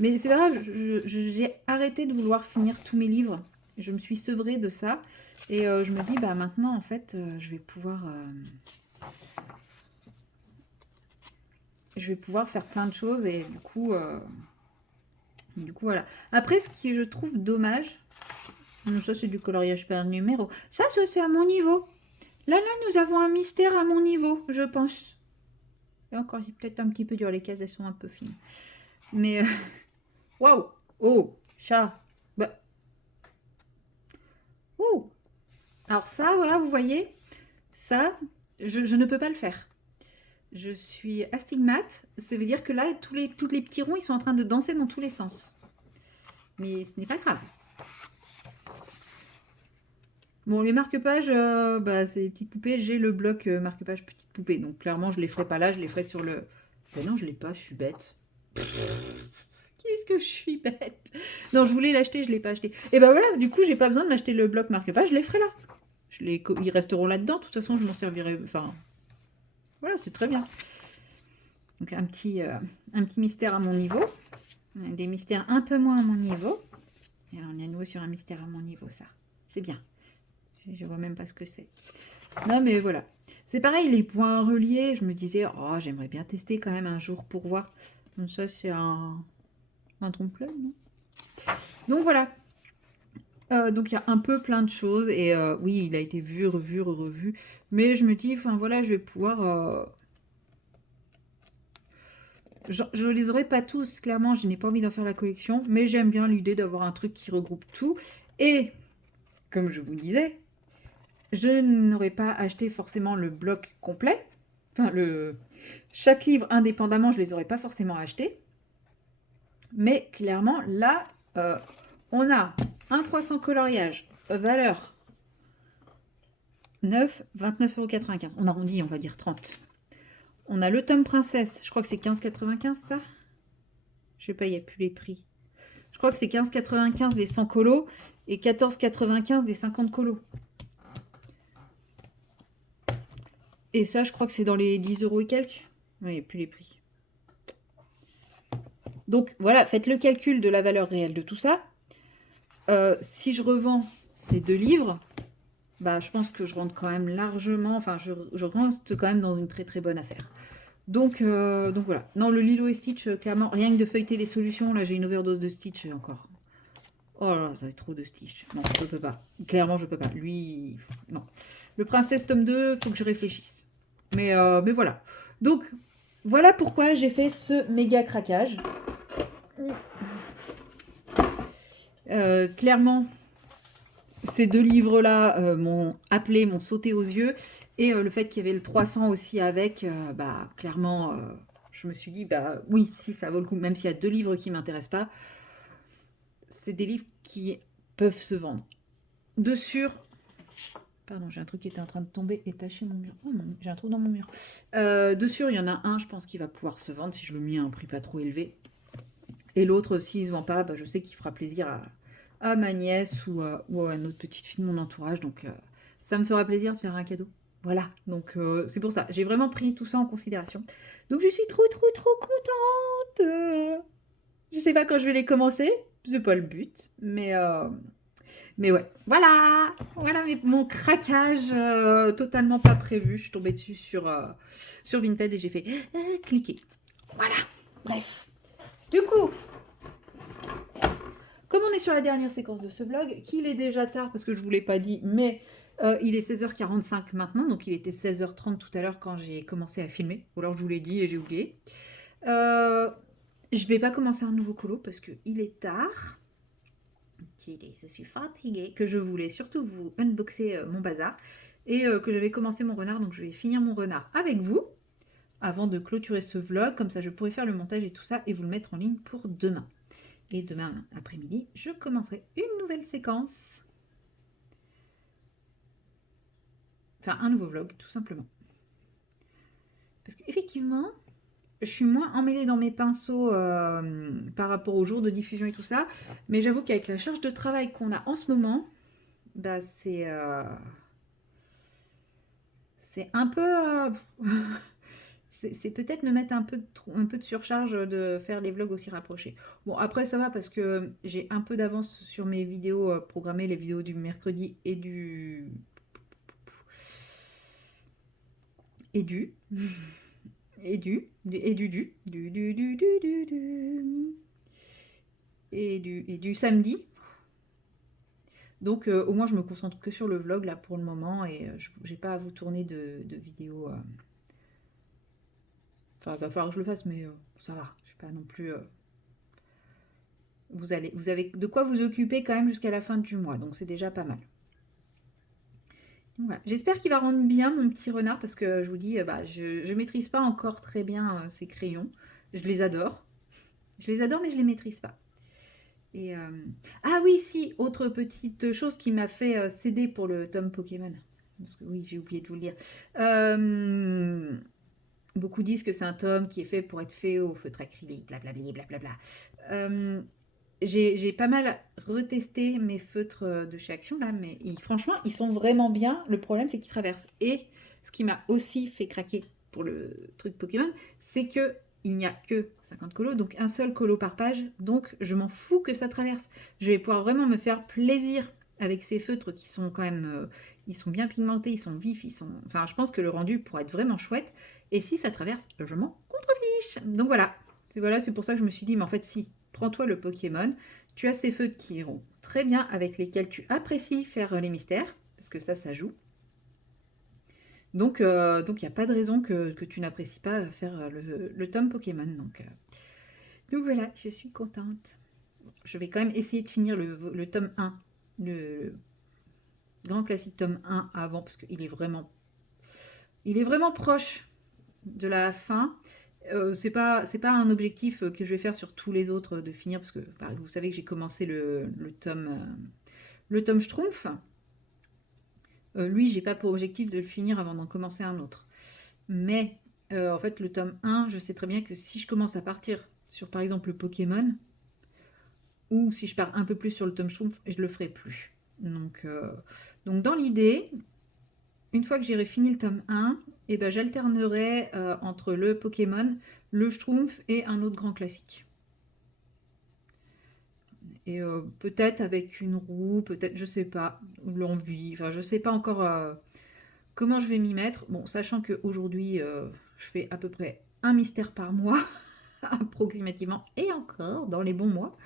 Mais c'est vrai, j'ai arrêté de vouloir finir tous mes livres. Je me suis sevrée de ça. Et je me dis, bah maintenant, en fait, je vais pouvoir faire plein de choses. Et du coup, voilà. Après, ce qui je trouve dommage, ça c'est du coloriage par numéro. Ça c'est à mon niveau. Là, nous avons un mystère à mon niveau, je pense. Et encore, il est peut-être un petit peu dur, les cases, elles sont un peu fines. Mais, waouh! Oh, chat! Bah. Oh! Alors ça, voilà, vous voyez, ça, je ne peux pas le faire. Je suis astigmate, ça veut dire que là, tous les petits ronds, ils sont en train de danser dans tous les sens. Mais ce n'est pas grave. Bon, les marque-pages, bah, c'est des petites poupées. J'ai le bloc marque-page petite poupée. Donc, clairement, je les ferai pas là. Je les ferai sur le... Ben non, je l'ai pas. Je suis bête. Qu'est-ce que je suis bête. Non, je voulais l'acheter. Je l'ai pas acheté. Et ben voilà, du coup, j'ai pas besoin de m'acheter le bloc marque-page. Je les ferai là. Ils resteront là-dedans. De toute façon, je m'en servirai... Enfin, voilà, c'est très bien. Donc, un petit mystère à mon niveau. Des mystères un peu moins à mon niveau. Et alors, on est à nouveau sur un mystère à mon niveau, ça. C'est bien. Je vois même pas ce que c'est. Non, mais voilà. C'est pareil, les points reliés. Je me disais, oh, j'aimerais bien tester quand même un jour pour voir. Donc ça, c'est un trompe-l'œil, non? Donc voilà. Donc il y a un peu plein de choses. Et oui, il a été vu, revu, revu. Mais je me dis, enfin voilà, je vais pouvoir... Je les aurai pas tous, clairement, je n'ai pas envie d'en faire la collection. Mais j'aime bien l'idée d'avoir un truc qui regroupe tout. Et, comme je vous disais... Je n'aurais pas acheté forcément le bloc complet. Enfin, chaque livre indépendamment, je ne les aurais pas forcément achetés. Mais clairement, là, on a un 300 coloriage, valeur 9, 29,95 €. On arrondit, on va dire 30. On a le tome princesse, je crois que c'est 15,95 ça. Je sais pas, il n'y a plus les prix. Je crois que c'est 15,95 des 100 colos et 14,95 des 50 colos. Et ça, je crois que c'est dans les 10 € et quelques. Oui, il n'y a plus les prix. Donc, voilà, faites le calcul de la valeur réelle de tout ça. Si je revends ces 2 livres, bah, je pense que je rentre quand même largement... Enfin, je reste quand même dans une très très bonne affaire. Donc voilà. Non, le Lilo et Stitch, clairement, rien que de feuilleter les solutions, là, j'ai une overdose de Stitch encore. Oh là là, ça va être trop de Stitch. Non, je peux pas. Clairement, je peux pas. Lui, non. Le Princesse tome 2, faut que je réfléchisse. Mais voilà. Donc, voilà pourquoi j'ai fait ce méga craquage. Clairement, ces 2 livres-là m'ont appelé, m'ont sauté aux yeux. Et le fait qu'il y avait le 300 aussi avec, bah, clairement, je me suis dit, bah oui, si ça vaut le coup, même s'il y a 2 livres qui ne m'intéressent pas. C'est des livres qui peuvent se vendre. De sûr, pardon, j'ai un truc qui était en train de tomber et tacher mon mur. Oh, j'ai un trou dans mon mur. De sûr, il y en a un, je pense, qui va pouvoir se vendre si je le mets à un prix pas trop élevé. Et l'autre, s'il ne se vend pas, bah, je sais qu'il fera plaisir à ma nièce ou à une autre petite fille de mon entourage. Donc, ça me fera plaisir de faire un cadeau. Voilà, donc c'est pour ça. J'ai vraiment pris tout ça en considération. Donc, je suis trop, trop, trop contente. Je sais pas quand je vais les commencer. C'est pas le but. Mais ouais, voilà mon craquage totalement pas prévu. Je suis tombée dessus sur Vinted et j'ai fait cliquer. Voilà, bref. Du coup, comme on est sur la dernière séquence de ce vlog, qu'il est déjà tard parce que je ne vous l'ai pas dit, mais il est 16h45 maintenant, donc il était 16h30 tout à l'heure quand j'ai commencé à filmer. Ou alors je vous l'ai dit et j'ai oublié. Je vais pas commencer un nouveau colo parce qu'il est tard. Je suis fatiguée, que je voulais surtout vous unboxer mon bazar et que j'avais commencé mon renard, donc je vais finir mon renard avec vous avant de clôturer ce vlog, comme ça je pourrai faire le montage et tout ça et vous le mettre en ligne pour demain. Et demain après-midi, je commencerai une nouvelle séquence. Enfin, un nouveau vlog, tout simplement. Parce qu'effectivement, je suis moins emmêlée dans mes pinceaux par rapport aux jours de diffusion et tout ça. Mais j'avoue qu'avec la charge de travail qu'on a en ce moment, bah c'est un peu... c'est peut-être me mettre un peu de surcharge de faire les vlogs aussi rapprochés. Bon, après ça va parce que j'ai un peu d'avance sur mes vidéos programmées, les vidéos du mercredi et du... Et du... Et du... Et du samedi. Donc au moins je me concentre que sur le vlog là pour le moment et j'ai pas à vous tourner de vidéos. Enfin, il va falloir que je le fasse, mais ça va. Je suis pas non plus. Vous avez de quoi vous occuper quand même jusqu'à la fin du mois, donc c'est déjà pas mal. Voilà. J'espère qu'il va rendre bien mon petit renard parce que je vous dis, bah, je maîtrise pas encore très bien ces crayons. Je les adore. Je les adore, mais je les maîtrise pas. Et ah oui, si, autre petite chose qui m'a fait céder pour le tome Pokémon. Parce que oui, j'ai oublié de vous le dire. Beaucoup disent que c'est un tome qui est fait pour être fait au feutre acrylique, blablabla, blablabla. J'ai pas mal retesté mes feutres de chez Action là, mais franchement, ils sont vraiment bien. Le problème, c'est qu'ils traversent. Et ce qui m'a aussi fait craquer pour le truc Pokémon, c'est que il n'y a que 50 colos, donc un seul colo par page. Donc, je m'en fous que ça traverse. Je vais pouvoir vraiment me faire plaisir avec ces feutres qui sont quand même... ils sont bien pigmentés, ils sont vifs, ils sont... Enfin, je pense que le rendu pourrait être vraiment chouette. Et si ça traverse, je m'en contrefiche. Donc voilà. C'est pour ça que je me suis dit, mais en fait, si, prends-toi le Pokémon. Tu as ces feutres qui iront très bien, avec lesquels tu apprécies faire les mystères, parce que ça joue. Donc, il n'y a pas de raison que tu n'apprécies pas faire le tome Pokémon. Donc voilà, je suis contente. Je vais quand même essayer de finir le tome 1, le grand classique tome 1 avant, parce qu'il est vraiment proche de la fin. C'est pas un objectif que je vais faire sur tous les autres de finir, parce que vous savez que j'ai commencé le tome Schtroumpf. Lui, j'ai pas pour objectif de le finir avant d'en commencer un autre. Mais en fait, le tome 1, je sais très bien que si je commence à partir sur par exemple le Pokémon, ou si je pars un peu plus sur le tome Schtroumpf, je le ferai plus. Donc dans l'idée, une fois que j'aurai fini le tome 1, eh ben, j'alternerai entre le Pokémon, le Schtroumpf et un autre grand classique. Et peut-être avec une roue, peut-être, je sais pas, l'envie, enfin je sais pas encore comment je vais m'y mettre. Bon, sachant qu'aujourd'hui, je fais à peu près un mystère par mois, approximativement, et encore dans les bons mois.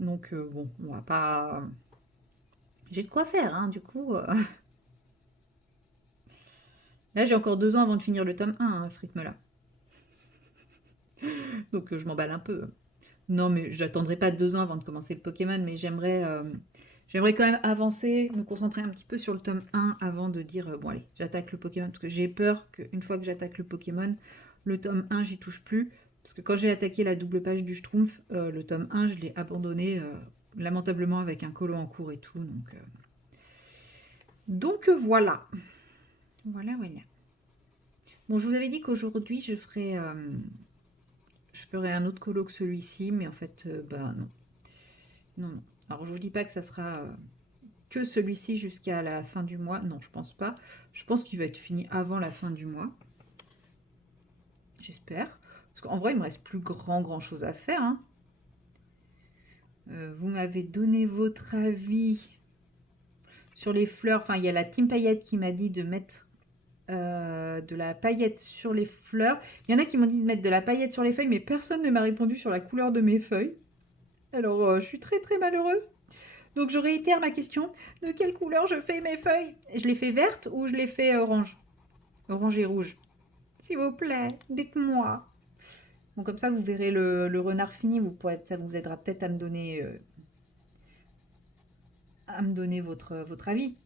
Donc bon, on va pas... J'ai de quoi faire, hein, du coup... Là, j'ai encore 2 ans avant de finir le tome 1 hein, à ce rythme-là. Donc je m'emballe un peu. Non, mais j'attendrai pas 2 ans avant de commencer le Pokémon, mais j'aimerais quand même avancer, me concentrer un petit peu sur le tome 1 avant de dire bon allez, j'attaque le Pokémon, parce que j'ai peur qu'une fois que j'attaque le Pokémon, le tome 1 j'y touche plus, parce que quand j'ai attaqué la double page du Schtroumpf, le tome 1 je l'ai abandonné lamentablement avec un colo en cours et tout. Donc voilà. Voilà. Bon, je vous avais dit qu'aujourd'hui, je ferai un autre colo que celui-ci, mais en fait, bah non. Non. Alors, je vous dis pas que ça sera que celui-ci jusqu'à la fin du mois. Non, je pense pas. Je pense qu'il va être fini avant la fin du mois. J'espère. Parce qu'en vrai, il me reste plus grand chose à faire. Hein. Vous m'avez donné votre avis sur les fleurs. Enfin, il y a la team paillette qui m'a dit de mettre de la paillette sur les fleurs. Il y en a qui m'ont dit de mettre de la paillette sur les feuilles, mais personne ne m'a répondu sur la couleur de mes feuilles. Alors, je suis très malheureuse. Donc, je réitère ma question. De quelle couleur je fais mes feuilles? Je les fais vertes ou je les fais orange? Orange et rouge. S'il vous plaît, dites-moi. Bon, comme ça, vous verrez le renard fini. Ça vous aidera peut-être à me donner, votre avis.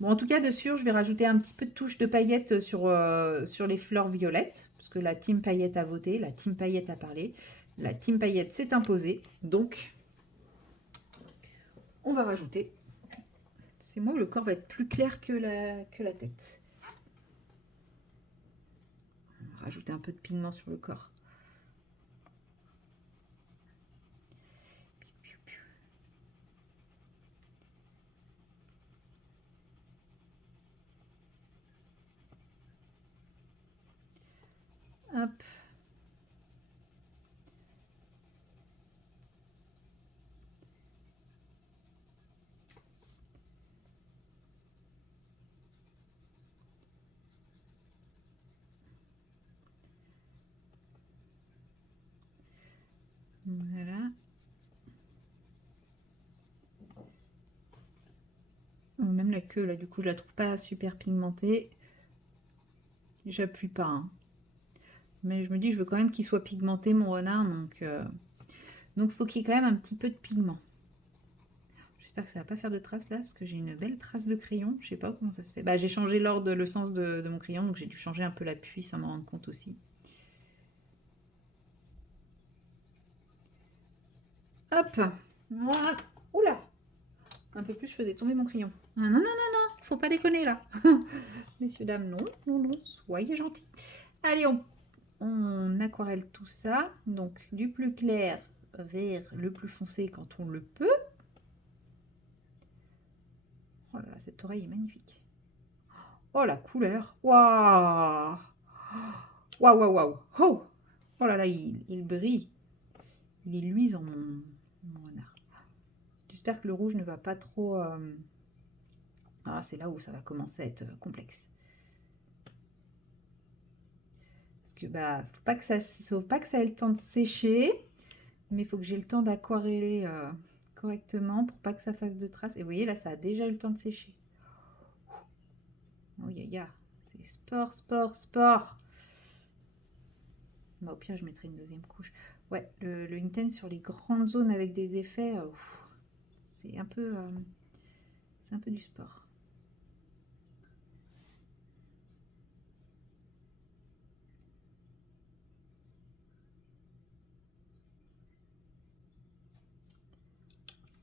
Bon, en tout cas, dessus, je vais rajouter un petit peu de touche de paillettes sur les fleurs violettes. Parce que la team paillette a voté, la team paillette a parlé, la team paillette s'est imposée. Donc, on va rajouter. C'est moi, le corps va être plus clair que la tête. On va rajouter un peu de pigment sur le corps. Hop. Voilà. Même la queue, là, du coup, je la trouve pas super pigmentée. J'appuie pas. Hein. Mais je me dis, je veux quand même qu'il soit pigmenté, mon renard. Donc faut qu'il y ait quand même un petit peu de pigment. J'espère que ça va pas faire de traces là, parce que j'ai une belle trace de crayon. Je sais pas comment ça se fait. Bah, j'ai changé le sens de mon crayon, donc j'ai dû changer un peu l'appui sans m'en rendre compte aussi. Hop, voilà. Oula, un peu plus, je faisais tomber mon crayon. Ah, non, faut pas déconner là. Messieurs, dames, non, soyez gentils. Allez, on aquarelle tout ça. Donc, du plus clair vers le plus foncé quand on le peut. Oh là là, cette oreille est magnifique. Oh, la couleur. Waouh. Waouh. Oh là là, il brille. Il est luisant, mon renard. J'espère que le rouge ne va pas trop... Ah, c'est là où ça va commencer à être complexe. Parce que, bah, faut pas que ça ait le temps de sécher. Mais il faut que j'ai le temps d'aquareller correctement pour pas que ça fasse de traces. Et vous voyez, là, ça a déjà eu le temps de sécher. Oh, c'est sport. Bah, au pire, je mettrai une deuxième couche. Ouais, le Intense sur les grandes zones avec des effets, c'est un peu du sport.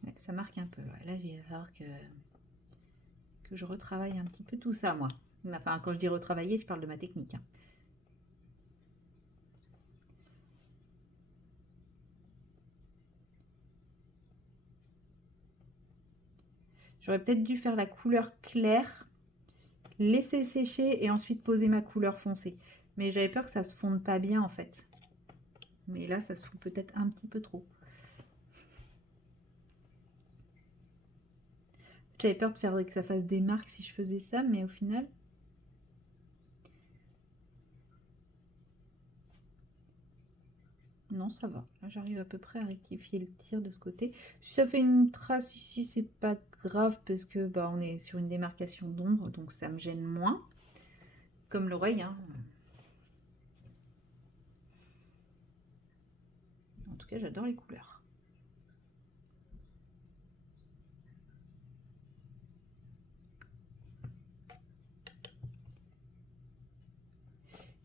Ouais, ça marque un peu. Là, il va falloir que je retravaille un petit peu tout ça, moi. Enfin, quand je dis retravailler, je parle de ma technique. Hein. J'aurais peut-être dû faire la couleur claire, laisser sécher et ensuite poser ma couleur foncée. Mais j'avais peur que ça se fonde pas bien en fait. Mais là, ça se fond peut-être un petit peu trop. J'avais peur de faire que ça fasse des marques si je faisais ça, mais au final... Non, ça va. Là, j'arrive à peu près à rectifier le tir de ce côté. Si ça fait une trace ici, c'est pas grave parce que bah, on est sur une démarcation d'ombre, donc ça me gêne moins. Comme l'oreille. Hein. En tout cas, j'adore les couleurs.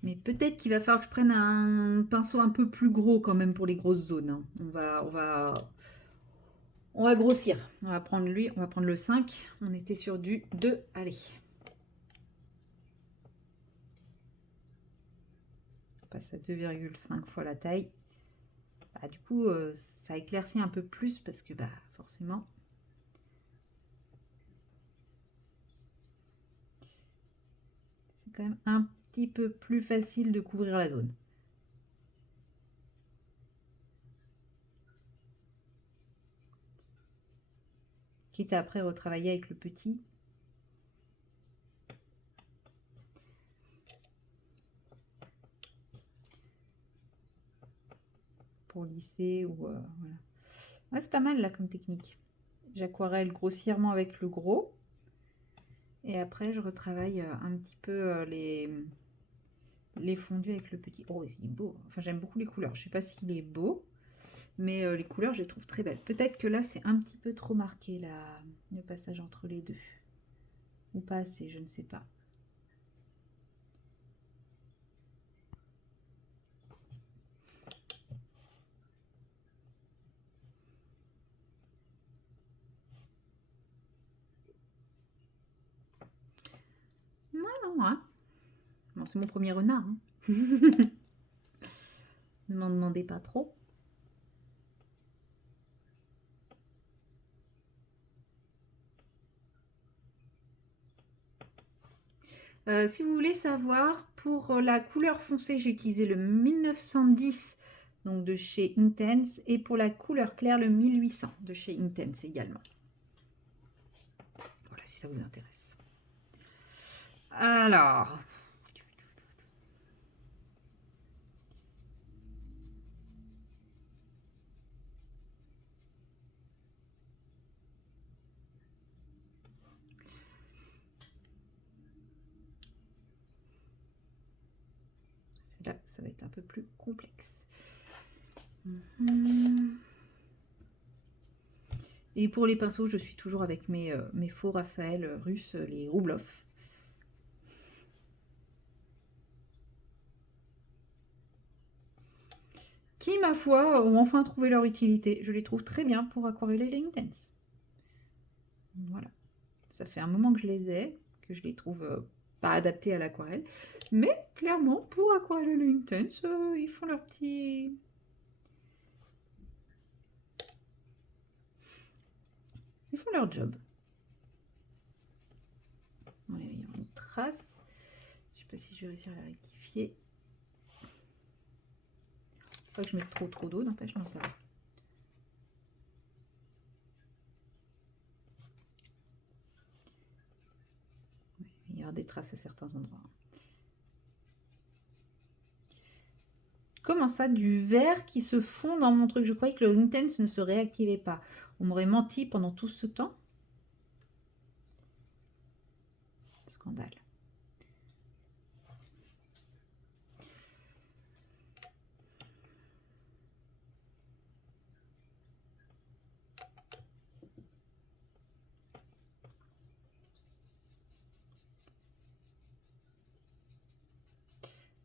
Mais peut-être qu'il va falloir que je prenne un pinceau un peu plus gros quand même pour les grosses zones. Hein. On va On va grossir. On va prendre lui, on va prendre le 5. On était sur du 2. Allez. On passe à 2,5 fois la taille. Bah, du coup, ça éclaircit un peu plus parce que bah, forcément. C'est quand même un petit peu plus facile de couvrir la zone. Quitte à après retravailler avec le petit. Pour lisser ou voilà. Ouais, c'est pas mal là comme technique. J'aquarelle grossièrement avec le gros. Et après, je retravaille un petit peu les fondus avec le petit. Oh, il est beau. Enfin, j'aime beaucoup les couleurs. Je sais pas s'il est beau, mais les couleurs, je les trouve très belles. Peut-être que là, c'est un petit peu trop marqué, le passage entre les deux. Ou pas assez, je ne sais pas. Non, hein. Bon, c'est mon premier renard. Hein. Ne m'en demandez pas trop. Si vous voulez savoir, pour la couleur foncée, j'ai utilisé le 1910 donc de chez Intense, et pour la couleur claire, le 1800 de chez Intense également. Voilà, si ça vous intéresse. Alors, là, ça va être un peu plus complexe. Et pour les pinceaux, je suis toujours avec mes faux Raphaël russes, les Roublov. Qui, ma foi, ont enfin trouvé leur utilité. Je les trouve très bien pour aquareller les Intense. Voilà. Ça fait un moment que je les ai, que je les trouve pas adaptés à l'aquarelle. Mais clairement, pour aquareller les Intense, ils font leur petit... Ils font leur job. Ouais, il y a une trace. Je sais pas si je vais réussir à la rectifier. Pas que je mette trop d'eau, n'empêche, non, ça va. Il y aura des traces à certains endroits. Comment ça, du verre qui se fond dans mon truc? Je croyais que le Intense ne se réactivait pas. On m'aurait menti pendant tout ce temps. Scandale.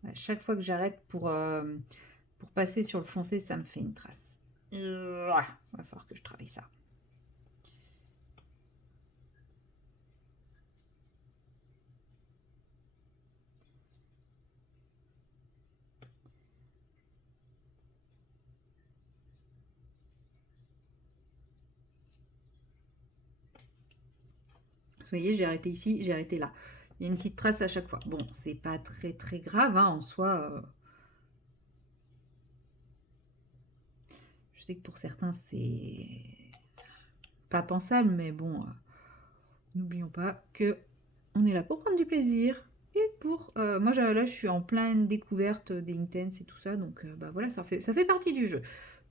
À chaque fois que j'arrête pour passer sur le foncé, ça me fait une trace. Va falloir que je travaille ça. Vous voyez, j'ai arrêté ici, j'ai arrêté là. Il y a une petite trace à chaque fois. Bon, c'est pas très grave hein, en soi. Je sais que pour certains, c'est pas pensable, mais bon, n'oublions pas que on est là pour prendre du plaisir. Et pour moi là je suis en pleine découverte des Intense et tout ça, donc bah voilà, ça fait partie du jeu.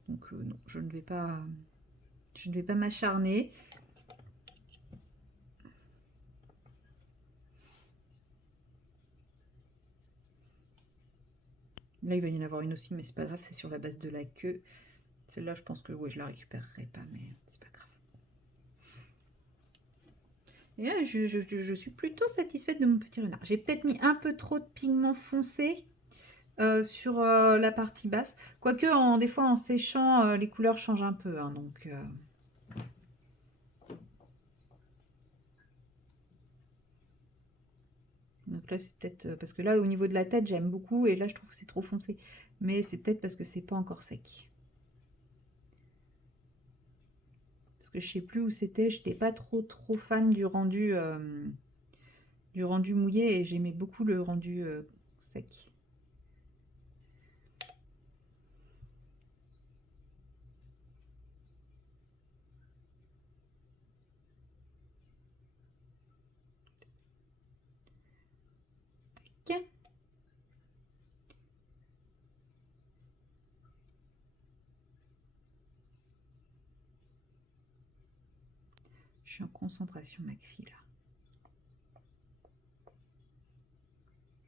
Donc non, je ne vais pas m'acharner. Là il va y en avoir une aussi, mais c'est pas grave, c'est sur la base de la queue. Celle-là je pense que ouais, je la récupérerai pas, mais c'est pas grave. Et là, je suis plutôt satisfaite de mon petit renard. J'ai peut-être mis un peu trop de pigment foncé sur la partie basse. Quoique, des fois, en séchant, les couleurs changent un peu. Hein, donc, Donc là, c'est peut-être parce que là, au niveau de la tête, j'aime beaucoup et là, je trouve que c'est trop foncé. Mais c'est peut-être parce que c'est pas encore sec. Parce que je sais plus où c'était. Je n'étais pas trop fan du rendu mouillé et j'aimais beaucoup le rendu sec. Tac. Je suis en concentration maxi là.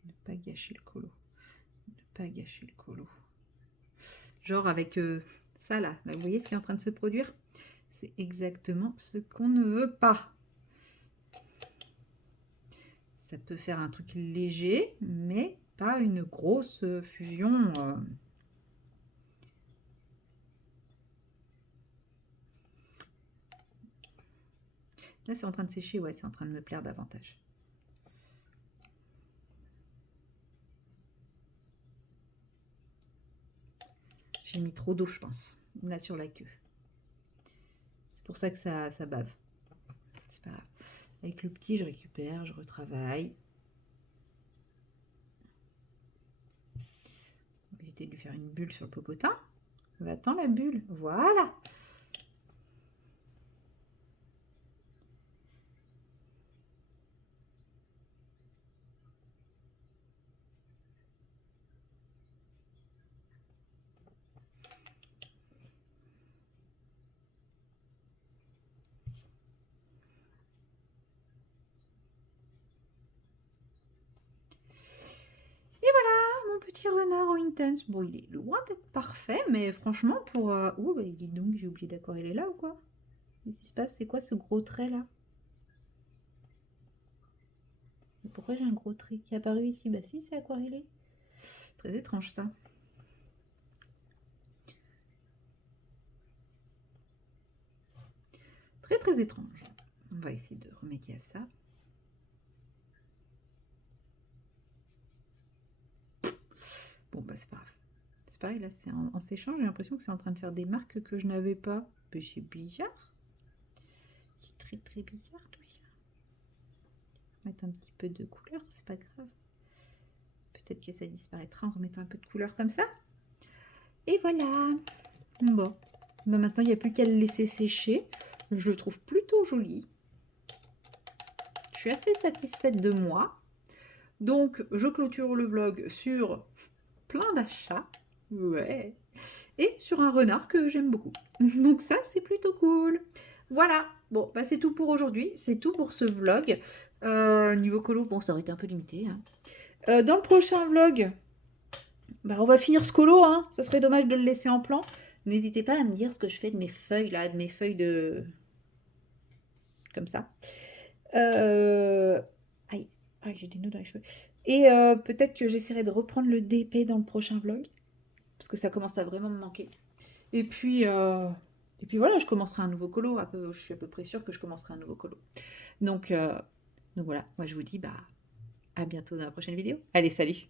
Ne pas gâcher le colo. Ne pas gâcher le colo. Genre avec ça là, vous voyez ce qui est en train de se produire? C'est exactement ce qu'on ne veut pas. Ça peut faire un truc léger, mais pas une grosse fusion. Là, c'est en train de sécher, ouais, c'est en train de me plaire davantage. J'ai mis trop d'eau, je pense, là sur la queue. C'est pour ça que ça bave. C'est pas grave. Avec le petit, je récupère, je retravaille. On va éviter de lui faire une bulle sur le popotin. Va-t'en la bulle, voilà. Petit renard au intense. Bon, il est loin d'être parfait, mais franchement, pour... Oh, bah, dis donc, j'ai oublié d'aquareller là ou quoi? Qu'est-ce qui se passe? C'est quoi ce gros trait là? Pourquoi j'ai un gros trait qui est apparu ici? Bah si, c'est aquarellé. Très étrange ça. Très étrange. On va essayer de remédier à ça. Bon, bah c'est pas grave. C'est pareil, là, c'est en séchant, j'ai l'impression que c'est en train de faire des marques que je n'avais pas. Mais c'est bizarre. C'est très bizarre tout ça. Mettre un petit peu de couleur, c'est pas grave. Peut-être que ça disparaîtra en remettant un peu de couleur comme ça. Et voilà. Bon. Bah maintenant, il n'y a plus qu'à le laisser sécher. Je le trouve plutôt joli. Je suis assez satisfaite de moi. Donc, je clôture le vlog sur plein d'achats. Ouais. Et sur un renard que j'aime beaucoup. Donc ça, c'est plutôt cool. Voilà. Bon, bah c'est tout pour aujourd'hui. C'est tout pour ce vlog. Niveau colo, bon, ça aurait été un peu limité. Hein. Dans le prochain vlog, bah, on va finir ce colo. Hein. Ça serait dommage de le laisser en plan. N'hésitez pas à me dire ce que je fais de mes feuilles, là, de mes feuilles de... Comme ça. Aïe, j'ai des nœuds dans les cheveux. Et peut-être que j'essaierai de reprendre le DP dans le prochain vlog. Parce que ça commence à vraiment me manquer. Et puis voilà, je commencerai un nouveau colo. Je suis à peu près sûre que je commencerai un nouveau colo. Donc voilà, moi je vous dis à bientôt dans la prochaine vidéo. Allez, salut!